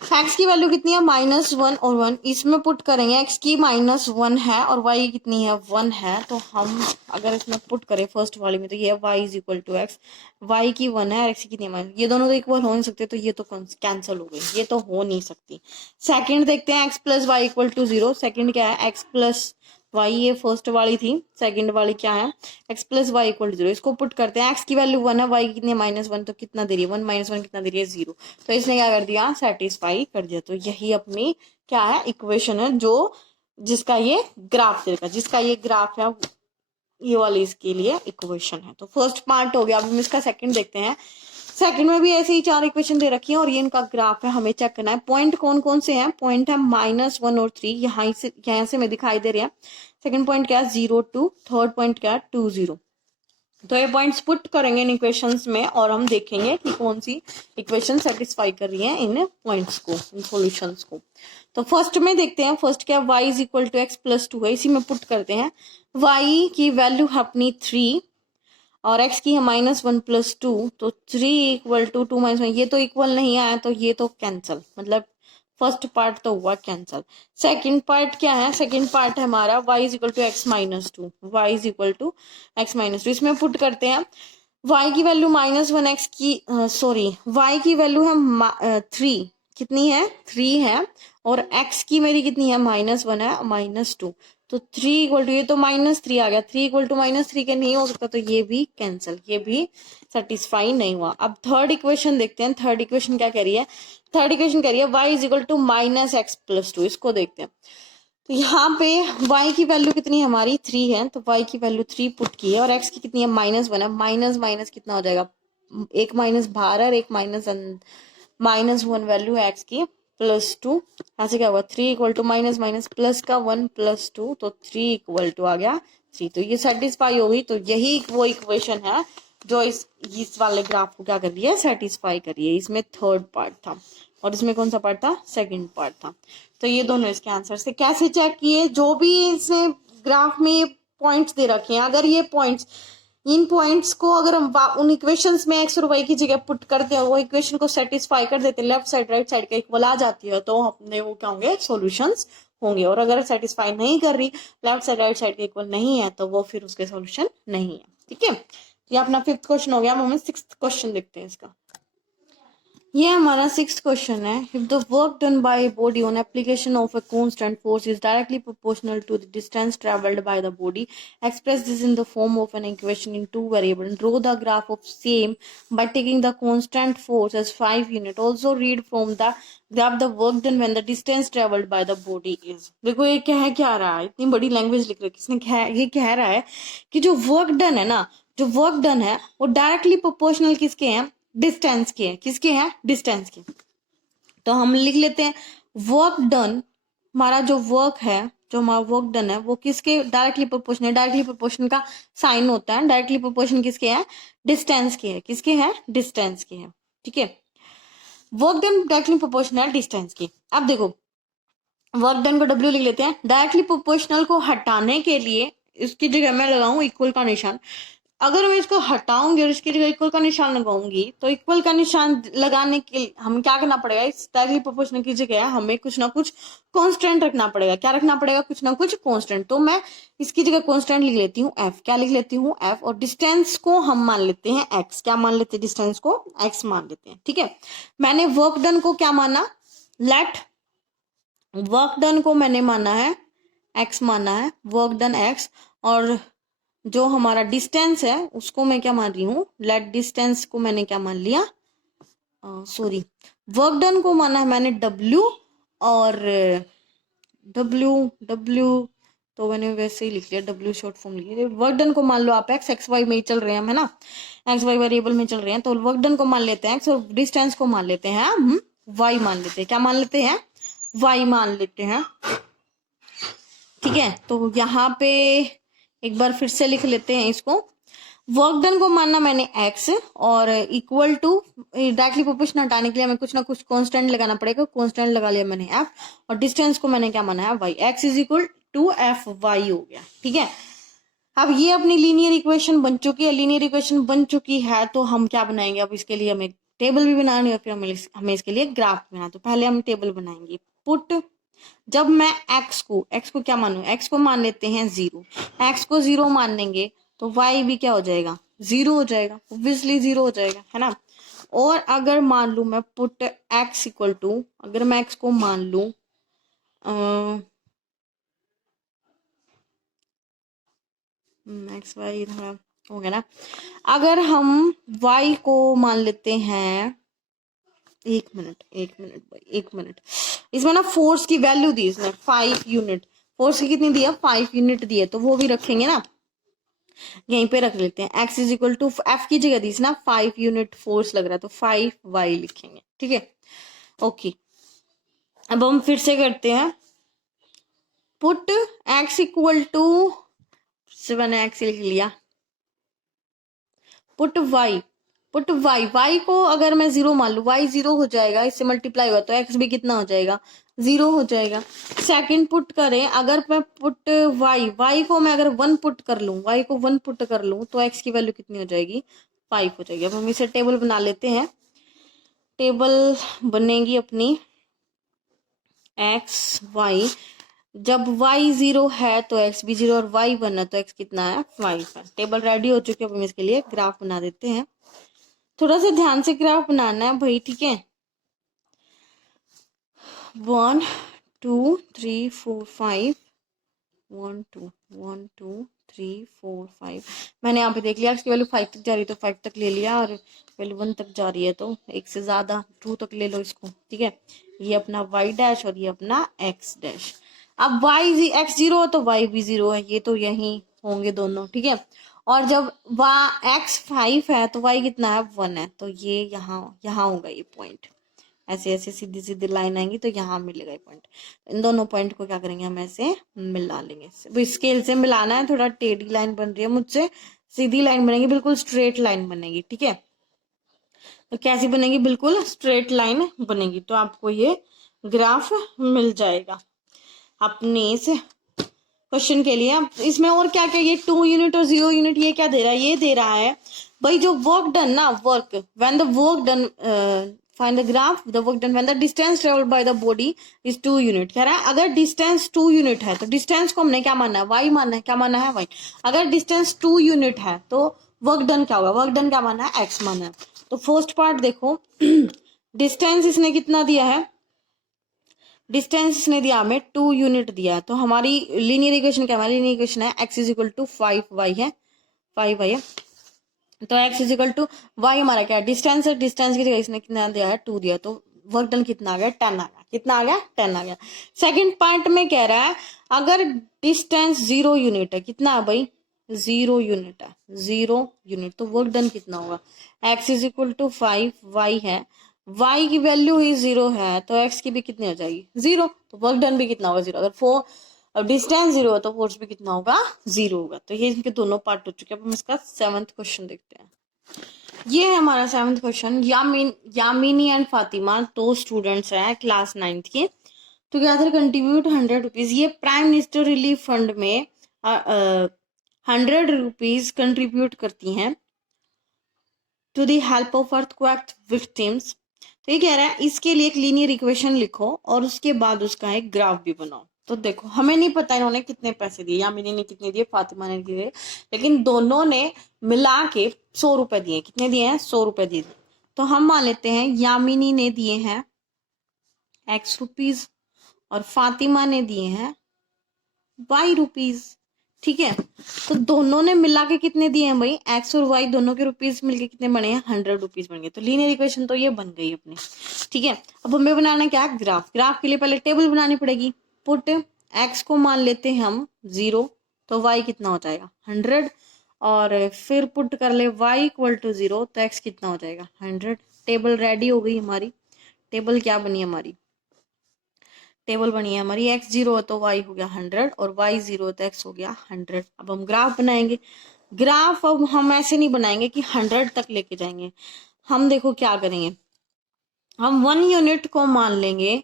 x की वैल्यू कितनी है, -1 और 1, इसमें पुट करेंगे, x की -1 है और y कितनी है, 1 है, तो हम अगर इसमें पुट करें फर्स्ट वाले में, तो ये y = x, y की 1 है, x की कितनी है, ये दोनों तो इक्वल हो नहीं सकते, तो ये तो कैंसिल हो गई, ये तो हो नहीं सकती। सेकंड देखते हैं, x + y = 0। सेकंड क्या है, x + y, ये फर्स्ट वाली थी, सेकंड वाली क्या है, x + y = 0। इसको पुट करते हैं, x की वैल्यू 1 है, y की कितनी है, -1, तो कितना दे रही है, 1 - 1 कितना दे रही है, 0। तो इसने क्या कर दिया, सेटिस्फाई कर दिया। तो यही अपनी क्या है, इक्वेशन है, जो जिसका ये ग्राफ देगा, जिसका ये ग्राफ है, ये वाली इसके लिए इक्वेशन है। तो फर्स्ट पार्ट हो गया। अब हम इसका सेकंड देखते हैं। सेकंड में भी ऐसे ही 4 इक्वेशन दे रखी है और ये इनका ग्राफ है, हमें चेक करना है। पॉइंट कौन कौन से हैं, पॉइंट है -1 और 3, यहाँ से में दिखाई दे रहे हैं। सेकंड पॉइंट क्या है, 0 2, थर्ड पॉइंट क्या है, 2 0। तो ये पॉइंट्स पुट करेंगे इन इक्वेशंस में और हम देखेंगे कि कौन सी इक्वेशन सेटिस्फाई कर रही है इन पॉइंट्स को, इन सॉल्यूशंस को। तो फर्स्ट में देखते हैं, फर्स्ट क्या, y = x + 2 है, इसी में पुट करते हैं। y की वैल्यू है अपनी 3 और x की है -1 + 2, तो 3 = 2 - 1, ये तो इक्वल नहीं आया, तो ये तो कैंसल, मतलब फर्स्ट पार्ट तो हुआ कैंसल। सेकंड पार्ट क्या है, सेकंड पार्ट है हमारा y = x - 2, y = x - 2, इसमें पुट करते हैं। y की वैल्यू -1, x की सॉरी y की वैल्यू है 3, कितनी है, 3 है, और x की मेरी कितनी है, -1 है, -2, तो 3 = ये तो -3 आ गया, 3 = -3 के नहीं हो सकता, तो ये भी कैंसिल, ये भी सेटिस्फाई नहीं हुआ। अब थर्ड इक्वेशन देखते हैं। थर्ड इक्वेशन क्या कह रही है, थर्ड इक्वेशन कह रही है y = -x + 2, इसको देखते हैं। तो यहाँ पे y की वैल्यू कितनी है हमारी, 3 है, तो y की वैल्यू 3 पुट की है, और x की कितनी है, -1 है, माइनस माइनस कितना हो जाएगा, एक माइनस बाहर है, एक -1 वैल्यू है x की, +2, ऐसे क्या होगा, 3 = -+ का 1 + 2, तो 3 = आ गया 3, तो ये सेटिस्फाई होगी। तो यही वो इक्वेशन है जो इस वाले ग्राफ को क्या कर रही है, सेटिस्फाई कर रही है। इसमें थर्ड पार्ट था और इसमें कौन सा पार्ट था, सेकंड पार्ट था। तो ये दोनों इसके आंसर से कैसे चेक किए, जो भी इसने ग्राफ में पॉइंट्स दे रखे हैं, अगर ये पॉइंट्स इन पॉइंट्स को अगर हम उन इक्वेशंस में एक्स और वाई की जगह पुट करते हैं, वो इक्वेशन को सेटिस्फाई कर देते हैं, लेफ्ट साइड राइट साइड का इक्वल आ जाती है, तो अपने वो क्या होंगे, सॉल्यूशंस होंगे। और अगर सेटिस्फाई नहीं कर रही, लेफ्ट साइड राइट साइड के इक्वल नहीं है, तो वो फिर उसके सॉल्यूशन नहीं है। ठीक है, ये अपना 5th क्वेश्चन हो गया। अब हमें 6th क्वेश्चन देखते हैं इसका। ये हमारा 6th क्वेश्चन है। If the work done by body on application of a constant force is directly proportional to the distance travelled by the body, express this in the form of an equation in 2 variable, draw the graph of same by taking the constant force as 5 unit, also read from the graph the work done when the distance travelled by the body is. देखो ये क्या रहा है, इतनी बड़ी language लिख रखी है इसने। ये कह रहा है कि जो वर्क डन है ना, जो वर्क डन है वो डायरेक्टली प्रोपोर्शनल किसके हैं, डिस्टेंस के हैं। किसके हैं, डिस्टेंस के। तो हम लिख लेते हैं वर्क डन, हमारा जो वर्क है, जो हमारा वर्क डन है वो किसके डायरेक्टली प्रोपोर्शनल है। डायरेक्टली प्रोपोर्शनल का साइन होता है, डायरेक्टली प्रोपोर्शनल किसके है, डिस्टेंस के है। किसके है, डिस्टेंस के है। ठीक है, वर्क डन डायरेक्टली प्रोपोर्शनल है डिस्टेंस की। अब देखो वर्क डन को W लिख लेते हैं। डायरेक्टली प्रोपोर्शनल को हटाने के लिए इसकी जगह मैं लगाऊं इक्वल का निशान। अगर मैं इसको हटाऊंगी और इसकी जगह इक्वल का निशान लगाऊंगी, तो इक्वल का निशान लगाने के लिए हमें क्या करना पड़ेगा, इस डायरेक्टली प्रोपोर्शनल की जगह हमें कुछ ना कुछ कांस्टेंट रखना पड़ेगा। क्या रखना पड़ेगा, कुछ ना कुछ कांस्टेंट। तो मैं इसकी जगह कांस्टेंट लिख लेती हूँ F। क्या लिख लेती हूँ, F। और डिस्टेंस को हम मान लेते हैं X। क्या मान लेते हैं, डिस्टेंस को X मान लेते हैं। ठीक है, मैंने वर्क डन को क्या माना, लेट वर्क डन को मैंने माना है X, माना है वर्क डन X। और जो हमारा डिस्टेंस है उसको मैं क्या मान रही हूँ, लेट डिस्टेंस को मैंने क्या मान लिया, सॉरी, वर्क डन को माना है मैंने W। और W तो मैंने वैसे ही लिख लिया, W शॉर्ट फॉर्म लिख लिया। वर्क डन को मान लो आप X Y में ही चल रहे हैं, है ना, XY वेरिएबल में चल रहे हैं, तो वर्क डन को मान लेते हैं X और डिस्टेंस को मान लेते हैं हम Y मान लेते हैं। क्या मान लेते हैं, Y मान लेते हैं। ठीक है, तो यहाँ पे एक बार फिर से लिख लेते हैं इसको। वर्क डन को मानना मैंने X और इक्वल टू, डायरेक्टली प्रोपोर्शनल हटाने के लिए हमें कुछ ना कुछ कांस्टेंट लगाना पड़ेगा। कांस्टेंट लगा लिया मैंने F, और डिस्टेंस को मैंने क्या माना है, Y। X is equal to FY हो गया। ठीक है, अब ये अपनी लीनियर इक्वेशन बन चुकी है। लीनियर इक्वेशन बन चुकी है तो हम क्या बनाएंगे, अब इसके लिए हमें टेबल भी बनानी है, फिर हमें इसके लिए ग्राफ बनाना। तो पहले हम टेबल बनाएंगे। पुट, जब मैं x को क्या मानू, x को मान लेते हैं 0। x को 0 मान लेंगे तो y भी क्या हो जाएगा, 0 हो जाएगा, ऑब्वियसली 0 हो जाएगा, है ना। और अगर मान लू मैं पुट x इक्वल टू, अगर मैं x को मान लू x y हो गया ना। अगर हम y को मान लेते हैं, एक मिनट भाई, एक मिनट। इसमें ना फोर्स की वैल्यू दी इसने 5 यूनिट। फोर्स की कितनी दी है, 5 यूनिट दी है, तो वो भी रखेंगे ना, यहीं पे रख लेते हैं। x is equal to F की जगह दी ना 5 यूनिट फोर्स लग रहा है, तो 5y लिखेंगे। ठीक है, ओके। अब हम फिर से करते हैं। पुट x इक्वल टू, मैंने x लिख लिया। पुट y को अगर मैं 0 मान लू, y 0 हो जाएगा, इससे मल्टीप्लाई हुआ तो x भी कितना हो जाएगा, 0 हो जाएगा। सेकंड पुट करें, अगर मैं पुट y को मैं अगर 1 पुट कर लूं, y को 1 पुट कर लूं तो x की वैल्यू कितनी हो जाएगी, 5 हो जाएगी। अब हम इसे टेबल बना लेते हैं। टेबल बनेगी अपनी x y, जब y 0 है तो x भी 0, और y 1 है तो x कितना है, 5 है। टेबल रेडी हो चुकी है। अब हम इसके लिए ग्राफ बना देते हैं। थोड़ा सा ध्यान से ग्राफ बनाना है भाई, ठीक है। 1 2 3 4 5, 1 2 1 2 3 4 5। मैंने यहाँ पे देख लिया इसकी वैल्यू 5 तक जा रही है तो 5 तक ले लिया, और वैल्यू 1 तक जा रही है तो एक से ज्यादा 2 तक ले लो इसको। ठीक है, ये अपना y डैश और ये अपना x डैश। अब x 0 है तो y भी 0 है, ये तो यही होंगे दोनों। ठीक है, और जब x 5 है तो y कितना है, 1 है, तो ये यहाँ होगा ये पॉइंट। ऐसे ऐसे सीधी सीधी लाइन आएंगी तो यहाँ मिलेगा ये पॉइंट। इन दोनों पॉइंट को क्या करेंगे, हम ऐसे मिला लेंगे। स्केल से मिलाना है, थोड़ा टेढ़ी लाइन बन रही है मुझसे, सीधी लाइन बनेगी, बिल्कुल स्ट्रेट लाइन बनेगी। ठीक है, तो कैसी बनेगी, बिल्कुल स्ट्रेट लाइन बनेगी, तो आपको ये ग्राफ मिल जाएगा अपने इस क्वेश्चन के लिए। अब इसमें और क्या क्या, ये 2 यूनिट और 0 यूनिट, ये क्या दे रहा है, ये दे रहा है भाई जो वर्क डन ना, work when the work done, find the graph the work done when the distance travelled by the body is 2 unit. कह रहा है अगर डिस्टेंस 2 यूनिट है तो डिस्टेंस को हमने क्या मानना है, y मानना है। क्या मानना है, y। अगर डिस्टेंस 2 यूनिट है तो वर्क डन क्या होगा, वर्क डन क्या मानना है, x मानना है। तो फर्स्ट पार्ट देखो, डिस्टेंस इसने कितना दिया है, डिस्टेंस इसने दिया हमें 2 यूनिट दिया है। तो हमारी लीनियर इक्वेशन क्या है, हमारी लीनियर इक्वेशन है x is equal to 5y है, 5y है। तो x is equal to y हमारा क्या है, डिस्टेंस है, डिस्टेंस की जगह इसने कितना दिया है, 2 दिया। तो वर्क डन कितना आ गया, 10 आ गया। कितना आ गया, 10 आ गया। सेकंड पॉइंट में कह रहा है अगर डिस्टेंस 0 यूनिट है, कितना है भाई, 0 यूनिट है, 0 यूनिट, तो वर्क डन कितना होगा, x is equal to 5y है, y की वैल्यू ही 0 है तो x की भी कितनी हो जाएगी, 0। तो वर्क डन भी कितना होगा, 0। अगर अब डिस्टेंस 0 है तो फोर्स भी कितना होगा, 0 होगा। तो ये इनके दोनों पार्ट हो चुके हैं। अब हम इसका 7th क्वेश्चन देखते हैं। ये है हमारा 7th question. Yamini and Fatima, 2 students हैं क्लास 9th के, टुगेदर कंट्रीब्यूट 100 रुपीज। ये प्राइम मिनिस्टर रिलीफ फंड में 100 रुपीज कंट्रीब्यूट करती हैं to the help of earthquake victims. तो ये कह रहा है इसके लिए एक लीनियर इक्वेशन लिखो और उसके बाद उसका एक ग्राफ भी बनाओ। तो देखो हमें नहीं पता इन्होंने कितने पैसे दिए, यामिनी ने कितने दिए, फातिमा ने दिए, लेकिन दोनों ने मिला के 100 रुपए दिए। कितने दिए हैं, 100 रुपए दिए। तो हम मान लेते हैं यामिनी ने दिए हैं x रुपीज और फातिमा ने दिए हैं y रुपीज। ठीक है, तो दोनों ने मिला के कितने दिए हैं भाई, x और y दोनों के रुपीज मिलके कितने बने हैं, 100 रुपीज बन गए। तो लीनियर इक्वेशन तो ये बन गई अपनी। ठीक है, अब हमें बनाना क्या, ग्राफ। ग्राफ के लिए पहले टेबल बनानी पड़ेगी। पुट x को मान लेते हैं हम 0, तो y कितना हो जाएगा, 100। और फिर पुट कर ले y इक्वल टू 0, तो x कितना हो जाएगा, 100। टेबल रेडी हो गई हमारी। टेबल क्या बनी हमारी, टेबल बनी है हमारी, x 0 है तो y हो गया 100 और y 0 है तो x हो गया 100। अब हम ग्राफ बनाएंगे। ग्राफ अब हम ऐसे नहीं बनाएंगे कि 100 तक लेके जाएंगे। हम देखो क्या करेंगे, हम 1 यूनिट को मान लेंगे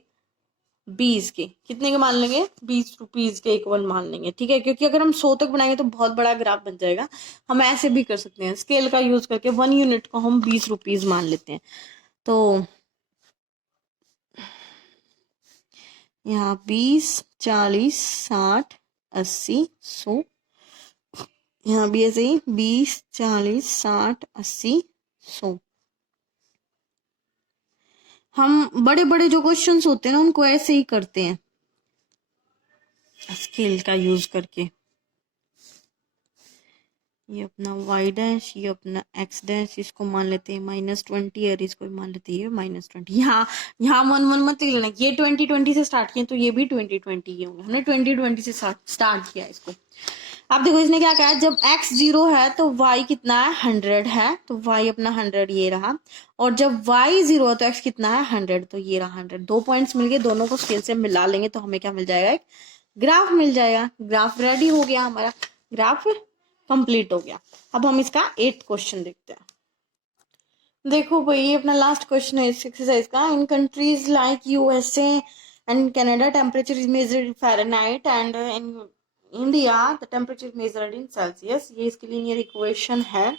20 के, कितने के मान लेंगे, 20 रुपीज के इक्वल मान लेंगे। ठीक है, क्योंकि अगर हम 100 तक बनाएंगे तो बहुत बड़ा ग्राफ बन जाएगा। हम ऐसे भी कर सकते हैं, स्केल का यूज करके 1 यूनिट को हम 20 रुपीज मान लेते हैं। तो यहाँ 20, 40, 60, 80, 100, यहाँ भी ऐसे ही 20, 40, 60, 80, 100। हम बड़े बड़े जो क्वेश्चंस होते हैं ना उनको ऐसे ही करते हैं, स्केल का यूज करके। ये अपना y डैश, ये अपना x डैश, इसको मान लेते हैं -20 और इसको मान लेते हैं -20। यहाँ 1 मत लेना, ये 2020 से स्टार्ट किए तो ये भी 2020 ही होंगे। हमने 2020 से स्टार्ट किया इसको। अब देखो इसने क्या कहा, जब x 0 है तो y कितना है, 100 है, तो y अपना 100 ये रहा। और जब y 0 है तो x कितना है, 100, तो ये रहा 100। 2 पॉइंट्स मिल गए, दोनों को स्केल से मिला लेंगे तो हमें क्या मिल जाएगा, एक ग्राफ मिल जाएगा। ग्राफ रेडी हो गया हमारा, ग्राफ कंप्लीट हो गया। अब हम इसका 8th क्वेश्चन देखते हैं। देखो भाई ये अपना लास्ट क्वेश्चन है इस एक्सरसाइज का। In countries like USA and Canada temperature is measured in Fahrenheit and in India the temperature measured in Celsius. ये इसकी लीनियर इक्वेशन है।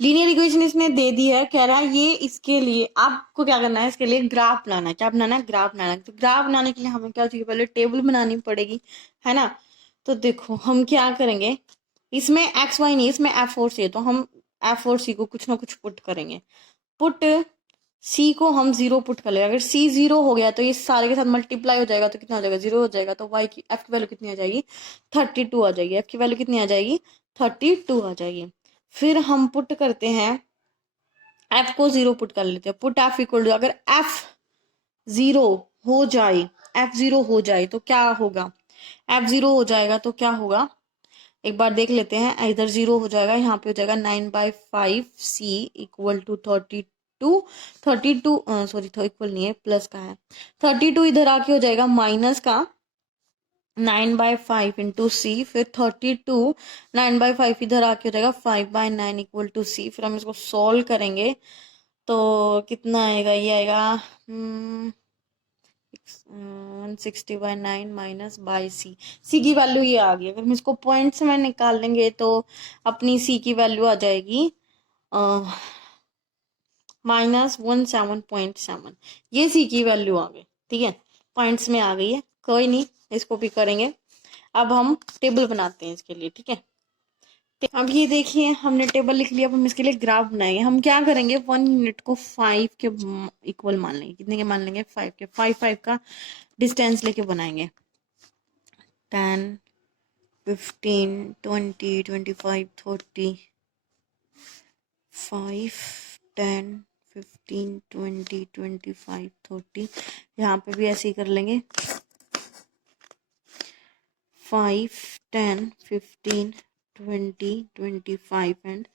लीनियर इक्वेशन इसने दे दी है। कह रहा है ये इसके लिए आपको क्या करना है, इसके लिए ग्राफ बनाना है। क्या बनाना है, ग्राफ बनाना है। तो ग्राफ बनाने के लिए हमें क्या चाहिए, पहले टेबल बनानी पड़ेगी, है ना। तो देखो हम क्या करेंगे, इसमें एक्स वाई नहीं, इसमें एफ और सी है, तो हम एफ और सी को कुछ ना कुछ पुट करेंगे। पुट सी को हम 0 पुट कर लेंगे। अगर सी 0 हो गया तो ये सारे के साथ मल्टीप्लाई हो जाएगा तो कितना हो जाएगा, 0 हो जाएगा। तो वाई की एफ की वैल्यू कितनी आ जाएगी, 32 आ जाएगी। एफ की वैल्यू कितनी आ जाएगी, 32 आ जाएगी। फिर हम पुट करते हैं, एफ को 0 पुट कर लेते हैं। पुट एफ इक्वल टू, अगर एफ 0 हो जाए, एफ 0 हो जाए तो क्या होगा, एफ 0 हो जाएगा तो क्या होगा, एक बार देख लेते हैं। इधर 0 हो जाएगा, यहाँ पे हो जाएगा 9/5 सी इक्वल टू 32 सॉरी तो इक्वल नहीं है, प्लस का है। 32 इधर आके हो जाएगा माइनस का 9/5 इंटू सी, फिर 32 9/5 इधर आके हो जाएगा 5/9 इक्वल टू सी। फिर हम इसको सॉल्व करेंगे तो कितना आएगा, ये आएगा 160/9 माइनस बाई सी की वैल्यू ये आ गई। अगर हम इसको पॉइंट्स में निकाल लेंगे तो अपनी सी की वैल्यू आ जाएगी -17.7। ये सी की वैल्यू आ गई, ठीक है, पॉइंट्स में आ गई है, कोई नहीं, इसको भी करेंगे। अब हम टेबल बनाते हैं इसके लिए, ठीक है। अब ये देखिए हमने टेबल लिख लिया, अब हम इसके लिए ग्राफ बनाएंगे। हम क्या करेंगे, 1 यूनिट को 5 के इक्वल मान लेंगे। कितने के मान लेंगे, 5 के। 5 का डिस्टेंस लेके बनाएंगे। 10, 15, 20, 25, 30, 5, 10, 15, 20, 25, 30। यहाँ पे भी ऐसे ही कर लेंगे। 5, 10, 15, 20, 25 एंड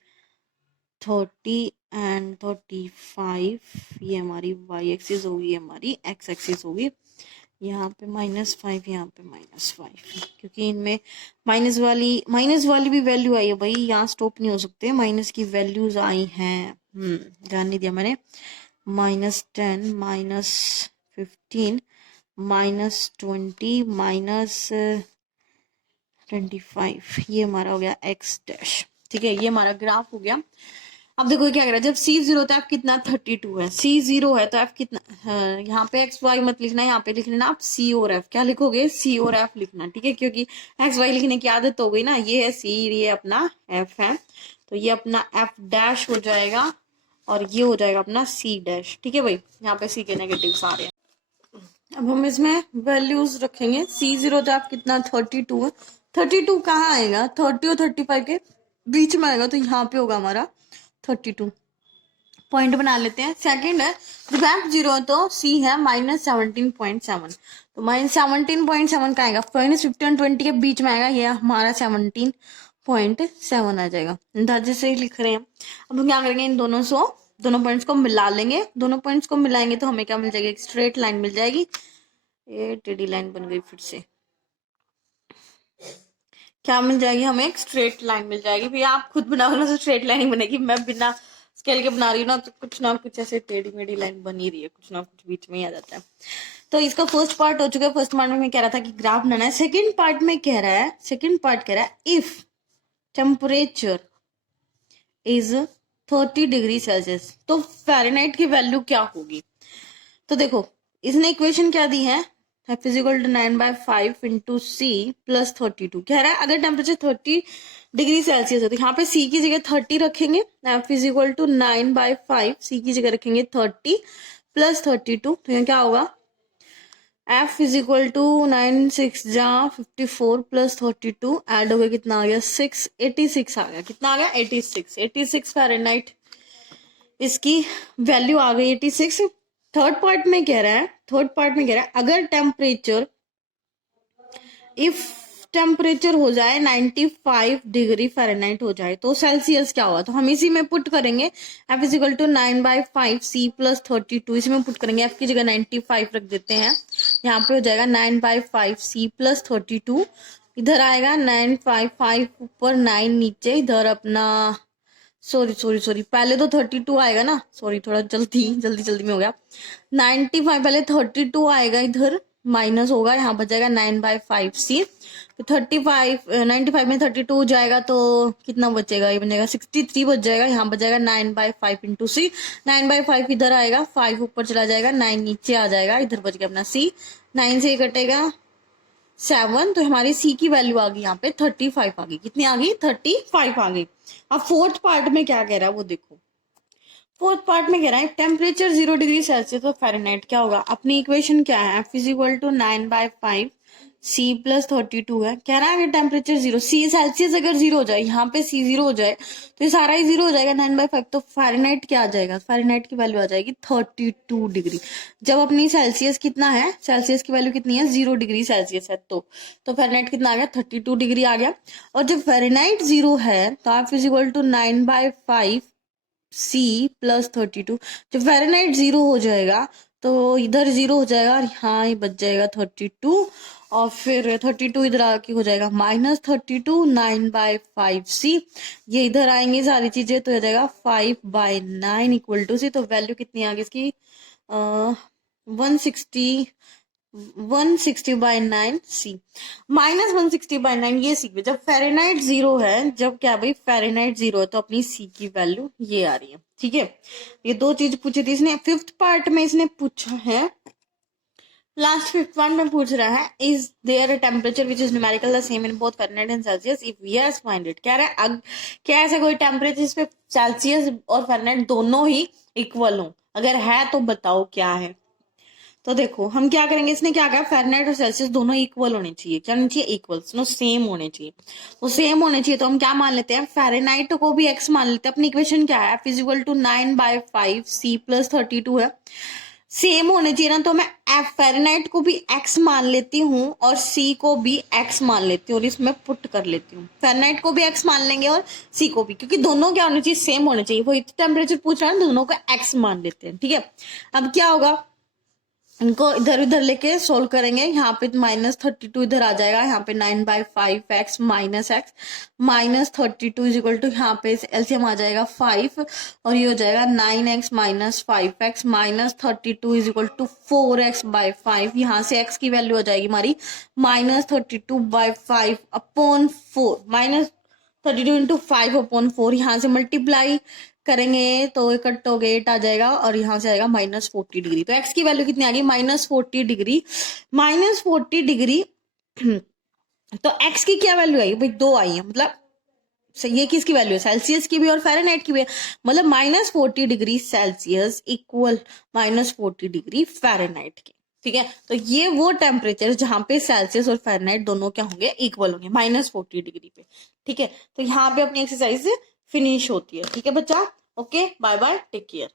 30 एंड 35। ये हमारी y एक्सिस होगी, ये हमारी x एक्सिस होगी। यहाँ पे -5, यहाँ पे -5, क्योंकि इनमें माइनस वाली भी वैल्यू आई है भाई, यहाँ स्टॉप नहीं हो सकते, माइनस की वैल्यूज आई हैं। ध्यान नहीं दिया मैंने। -10, -15, -20, -25, ये हमारा हो गया x डैश, ठीक है। ये हमारा ग्राफ हो गया। अब देखो क्या कर रहा है, जब c0 होता है f कितना, 32 है। c0 है तो f कितना, यहाँ पे x y मत लिखना, यहाँ पे लिख लेना आप c और f। क्या लिखोगे, c और f लिखना, ठीक है, क्योंकि x y लिखने की आदत हो गई ना। ये है c, ये अपना f है, तो ये अपना f डैश हो जाएगा और ये हो जाएगा अपना c डैश, ठीक है भाई। यहाँ पे c के नेगेटिव्स आ रहे हैं। अब हम इसमें वैल्यूज रखेंगे। c0 तो f कितना, 32 है। 32 कहाँ आएगा, 30 और 35 के बीच में आएगा, तो यहाँ पे होगा हमारा 32। पॉइंट बना लेते हैं। सेकंड है, जब एफ 0 है तो सी है -17.7, तो -17.7 का आएगा, -50 और 20 के बीच में आएगा, ये हमारा 17.7 आ जाएगा। अंदाजे से ही लिख रहे हैं। अब हम क्या करेंगे, इन दोनों पॉइंट्स को मिला लेंगे। दोनों पॉइंट्स को मिलाएंगे तो हमें क्या मिल जाएगी, एक स्ट्रेट लाइन मिल जाएगी। ये टेढ़ी लाइन बन गई फिर से। क्या मिल जाएगी, हमें एक स्ट्रेट लाइन मिल जाएगी। भैया आप खुद बनाओ ना तो स्ट्रेट लाइन ही बनेगी, मैं बिना स्केल के बना रही हूँ ना कुछ ऐसे टेढ़ी मेढ़ी लाइन बनी रही है, कुछ ना कुछ बीच में ही आ जाता है। तो इसका फर्स्ट पार्ट हो चुका है। फर्स्ट पार्ट में कह रहा था कि ग्राफ बनाना है। सेकंड पार्ट कह रहा है if temperature is 30 degree Celsius तो फ़ारेनहाइट की वैल्यू क्या होगी। तो देखो इसने इक्वेशन क्या दी है, F is equal to 9/5 into c plus 32। कह रहा है अगर टेम्परेचर 30 डिग्री सेल्सियस है तो यहाँ पे सी की जगह 30 रखेंगे। F इज इक्वल टू 9/5, सी की जगह रखेंगे 30 प्लस 32, तो यहाँ क्या होगा, F इज इक्वल टू 9 6 जा 54 प्लस 32 एड हो गया, कितना आ गया 6, 86 आ गया। कितना आ गया, 86 फ़ारेनहाइट इसकी वैल्यू आ गई 86। थर्ड पार्ट में कह रहा है अगर टेम्परेचर हो जाए 95 डिग्री फ़ारेनहाइट हो जाए तो सेल्सियस क्या होगा। तो हम इसी में पुट करेंगे, F is equal to 9/5 C plus 32, इसी में पुट करेंगे। F की जगह 95 रख देते हैं, यहाँ पे हो जाएगा 9/5 C प्लस 32। इधर आएगा 9/5 ऊपर 9 नीचे, इधर अपना सॉरी पहले तो 32 आएगा ना, सॉरी थोड़ा जल्दी में हो गया। 95 पहले 32 आएगा, इधर माइनस होगा, यहाँ बच जाएगा 9/5 सी। तो 95 में 32 हो जाएगा तो कितना बचेगा, ये बन जाएगा 63 बच जाएगा। यहाँ बच जाएगा 9/5 इंटू सी। 9/5 इधर आएगा, 5 ऊपर चला जाएगा, 9 नीचे आ जाएगा, इधर बच गया अपना सी। 9 से कटेगा 7, तो हमारी सी की वैल्यू आ गई यहाँ पे 35 आ गई। कितनी आ गई, 35 आ गई। अब फोर्थ पार्ट में क्या कह रहा है वो देखो। फोर्थ पार्ट में कह रहा है टेम्परेचर 0 डिग्री सेल्सियस तो फ़ारेनहाइट क्या होगा। अपनी इक्वेशन क्या है, F is equal to 9/5 C plus 32 है। कह रहा है अगर टेम्परेचर 0, C सेल्सियस अगर 0 हो जाए, यहाँ पे C 0 हो जाए तो ये सारा ही 0 हो जाएगा 9/5, तो फ़ारेनहाइट क्या आ जाएगा, फ़ारेनहाइट की वैल्यू आ जाएगी 32 डिग्री। जब अपनी सेल्सियस कितना है, सेल्सियस की वैल्यू कितनी है, 0 डिग्री सेल्सियस है, तो फ़ारेनहाइट कितना आ गया, 32 डिग्री आ गया। और जब फ़ारेनहाइट 0 है तो F is equal to 9/5 C plus 32। जब फ़ारेनहाइट 0 हो जाएगा तो इधर 0 हो जाएगा और यहाँ ही बच जाएगा 32, और फिर 32 इधर आके हो जाएगा -32, 9/5 C। ये इधर आएंगे सारी चीजें तो हो जाएगा 5/9 इक्वल टू C। तो वैल्यू कितनी आ गई इसकी, 160 160/9 सी, -160/9 ये सी पे जब फ़ारेनहाइट 0 है, जब क्या भाई फ़ारेनहाइट 0 है तो अपनी सी की वैल्यू ये आ रही है। ठीक है, ये दो चीज पूछी थी इसने। फिफ्थ पार्ट में इसने पूछा है, लास्ट फिफ्थ पार्ट में पूछ रहा है, is there a temperature which is numerical the same in both Fahrenheit and Celsius, if yes find it. कह रहा है क्या ऐसा कोई टेम्परेचर जिस पे सेल्सियस और फ़ारेनहाइट दोनों ही इक्वल हो, अगर है तो बताओ क्या है। तो देखो हम क्या करेंगे, इसने क्या कहा, फ़ारेनहाइट और सेल्सियस दोनों इक्वल होने चाहिए। क्या होने चाहिए? इक्वल, नो सेम होने चाहिए। तो सेम होने चाहिए तो हम क्या मान लेते हैं, फ़ारेनहाइट को भी x मान लेते हैं। अपनी इक्वेशन क्या है, F = 9/5 c + 32 है। सेम होने चाहिए ना, तो मैं फ़ारेनहाइट को भी x मान लेती हूँ और c को भी x मान लेती हूँ और इसमें पुट कर लेती हूँ। फ़ारेनहाइट को भी x मान लेंगे और c को भी, क्योंकि दोनों क्या होने चाहिए, सेम होने चाहिए। वही टेम्परेचर पूछ रहा है, दोनों को x मान लेते हैं। ठीक है, अब क्या होगा, इनको इधर उधर लेके सोल्व करेंगे। यहाँ पे -32 इधर आ जाएगा, यहाँ पे 9/5x - -32 इज इक्वल टू, यहाँ पे एलसीएम आ जाएगा 5 और ये हो जाएगा 9x - 5x -32 is equal to 4x/5। यहाँ से x की वैल्यू हो जाएगी हमारी -32/5 अपॉन 4, -32 इंटू 5/4। यहाँ से मल्टीप्लाई करेंगे तो कटोगे 8 आ जाएगा और यहाँ से आएगा -40 डिग्री। तो x की वैल्यू कितनी आ गई, -40 डिग्री। -40 डिग्री तो x की क्या वैल्यू आई भाई, 2 आई है। मतलब ये किसकी वैल्यू है, सेल्सियस की भी और फ़ारेनहाइट की भी है। मतलब -40 degree Celsius equal -40 degree Fahrenheit के। ठीक है, तो ये वो टेम्परेचर जहां पे सेल्सियस और फ़ारेनहाइट दोनों क्या होंगे, इक्वल होंगे, -40 डिग्री पे। ठीक है, तो यहाँ पे अपनी एक्सरसाइज फिनिश होती है। ठीक है बच्चा, okay, bye bye, take care.